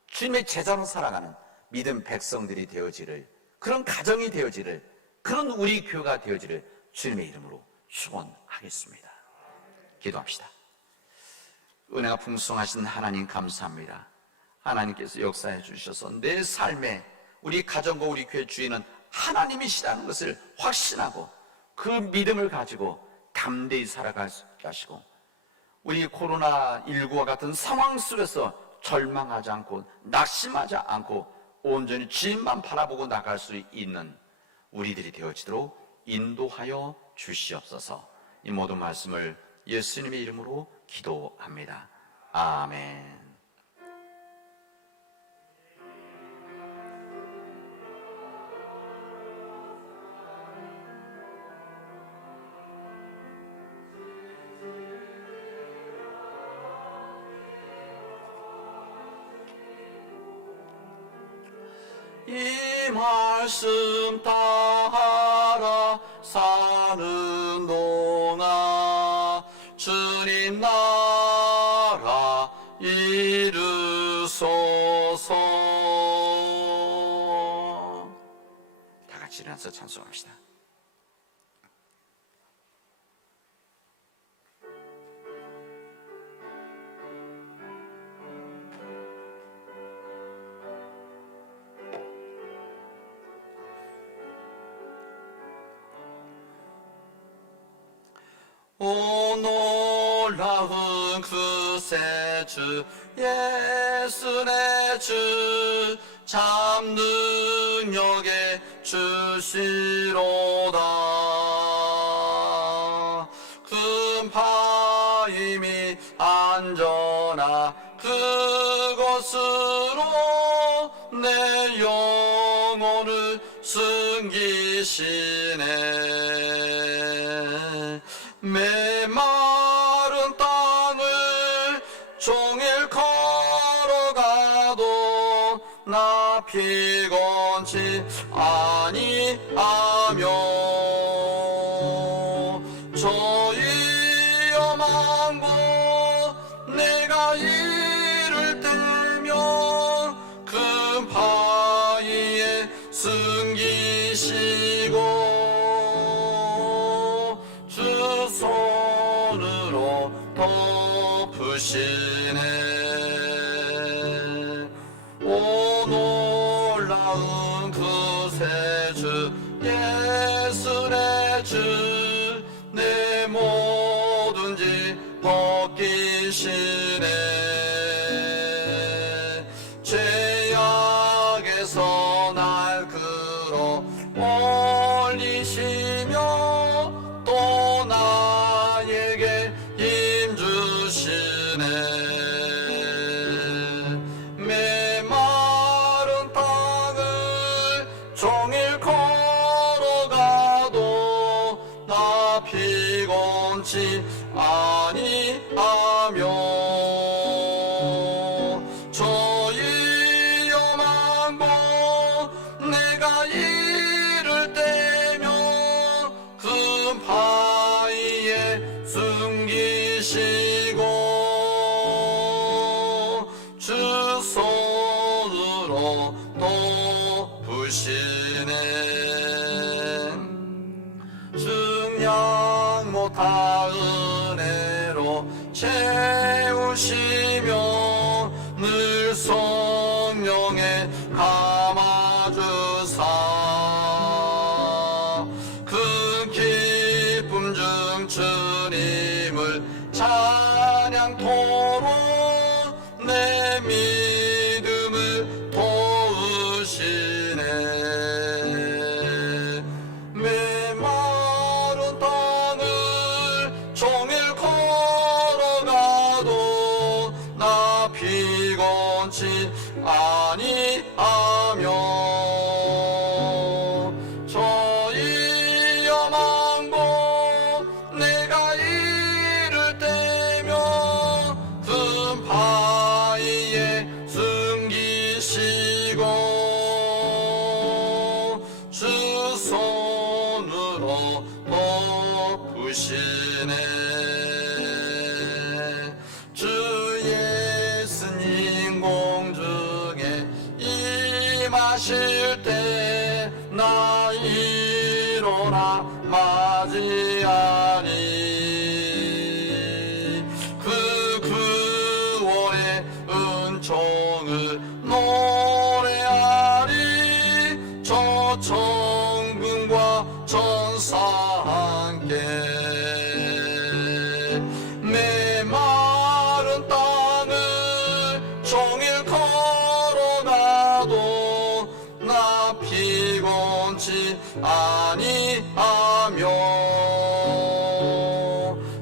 주님의 제자로 살아가는 믿음 백성들이 되어지를, 그런 가정이 되어지를, 그런 우리 교회가 되어지를 주님의 이름으로 축원하겠습니다. 기도합시다. 은혜가 풍성하신 하나님 감사합니다. 하나님께서 역사해 주셔서 내 삶에 우리 가정과 우리 교회 주인은 하나님이시라는 것을 확신하고 그 믿음을 가지고 담대히 살아갈 수 있게 하시고, 우리 코로나19와 같은 상황 속에서 절망하지 않고 낙심하지 않고 온전히 주님만 바라보고 나갈 수 있는 우리들이 되어지도록 인도하여 주시옵소서. 이 모든 말씀을 예수님의 이름으로 기도합니다. 아멘. 이 말씀 따라 사는 동안 주님 나라 이루소서. 다 같이 일어나서 찬송합시다. 오 놀라운 그새 주 예수 내 주 참 능력의 주시로다. 금파임이 안전하 그곳으로 내 영혼을 숨기시네. 메마른 땅을 종일 걸어가도 나 피곤치 아니하며 저희여 망고 내가 이를 때면 금바위에 숨기시고 손으로 덮으시네. 오 놀라운 그새 주 예수 내 주 내 뭐든지 벗기시네. 죄악에서 날 끌어 올리시며 또 나에게 힘주시네. 메마른 땅을 종일 걸어가도 나 피곤치 아니하며 저희여 망고 내가 이를 때면 금바위에 숨기시고 주 손으로 덮으시네. 증량 못할 은혜로 채우시며 늘 성령에 감아주사 그 기쁨 중 주님을 찬양토록 내 믿음을 도우시네. 메마른 땅을 종일 걸어가도 나 피곤치 아니하며 저희여 망고 내가 이를 때면 금바위에 숨기시고 주 손으로 덮으시네. 주 예수님 공중에 임하실 때 나 일어나 맞이하니 그 하지 아니하며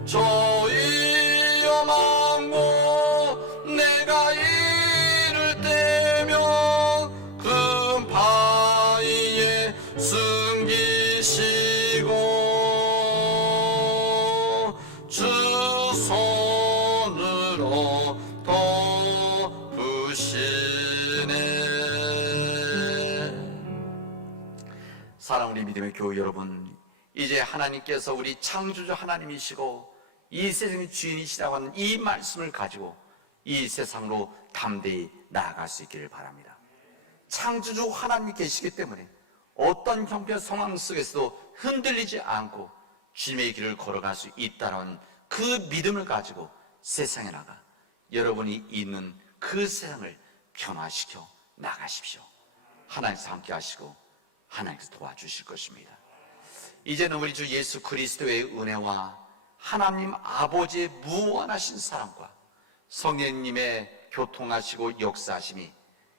저희여 망고 내가 이를 때면 금 바위에 숨기시고 주 손으로 덮으시네. 사랑 우리 믿음의 교회 여러분, 이제 하나님께서 우리 창조주 하나님이시고 이 세상의 주인이시라고 하는 이 말씀을 가지고 이 세상으로 담대히 나아갈 수 있기를 바랍니다. 창조주 하나님이 계시기 때문에 어떤 형편 상황 속에서도 흔들리지 않고 주님의 길을 걸어갈 수 있다는 그 믿음을 가지고 세상에 나가 여러분이 있는 그 세상을 변화시켜 나가십시오. 하나님께서 함께 하시고 하나님께서 도와주실 것입니다. 이제는 우리 주 예수 그리스도의 은혜와 하나님 아버지의 무한하신 사랑과 성령님의 교통하시고 역사하심이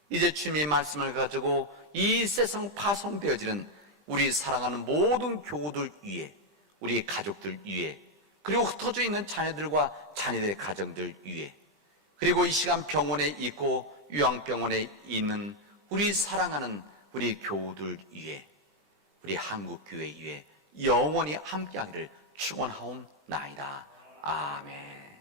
이제 주님의 말씀을 가지고 이 세상 파송되어지는 우리 사랑하는 모든 교우들 위에, 우리 가족들 위에, 그리고 흩어져 있는 자녀들과 자녀들의 가정들 위에, 그리고 이 시간 병원에 있고 요양병원에 있는 우리 사랑하는 우리 교우들 위에, 우리 한국교회 위에 영원히 함께하기를 축원하옵나이다. 아멘.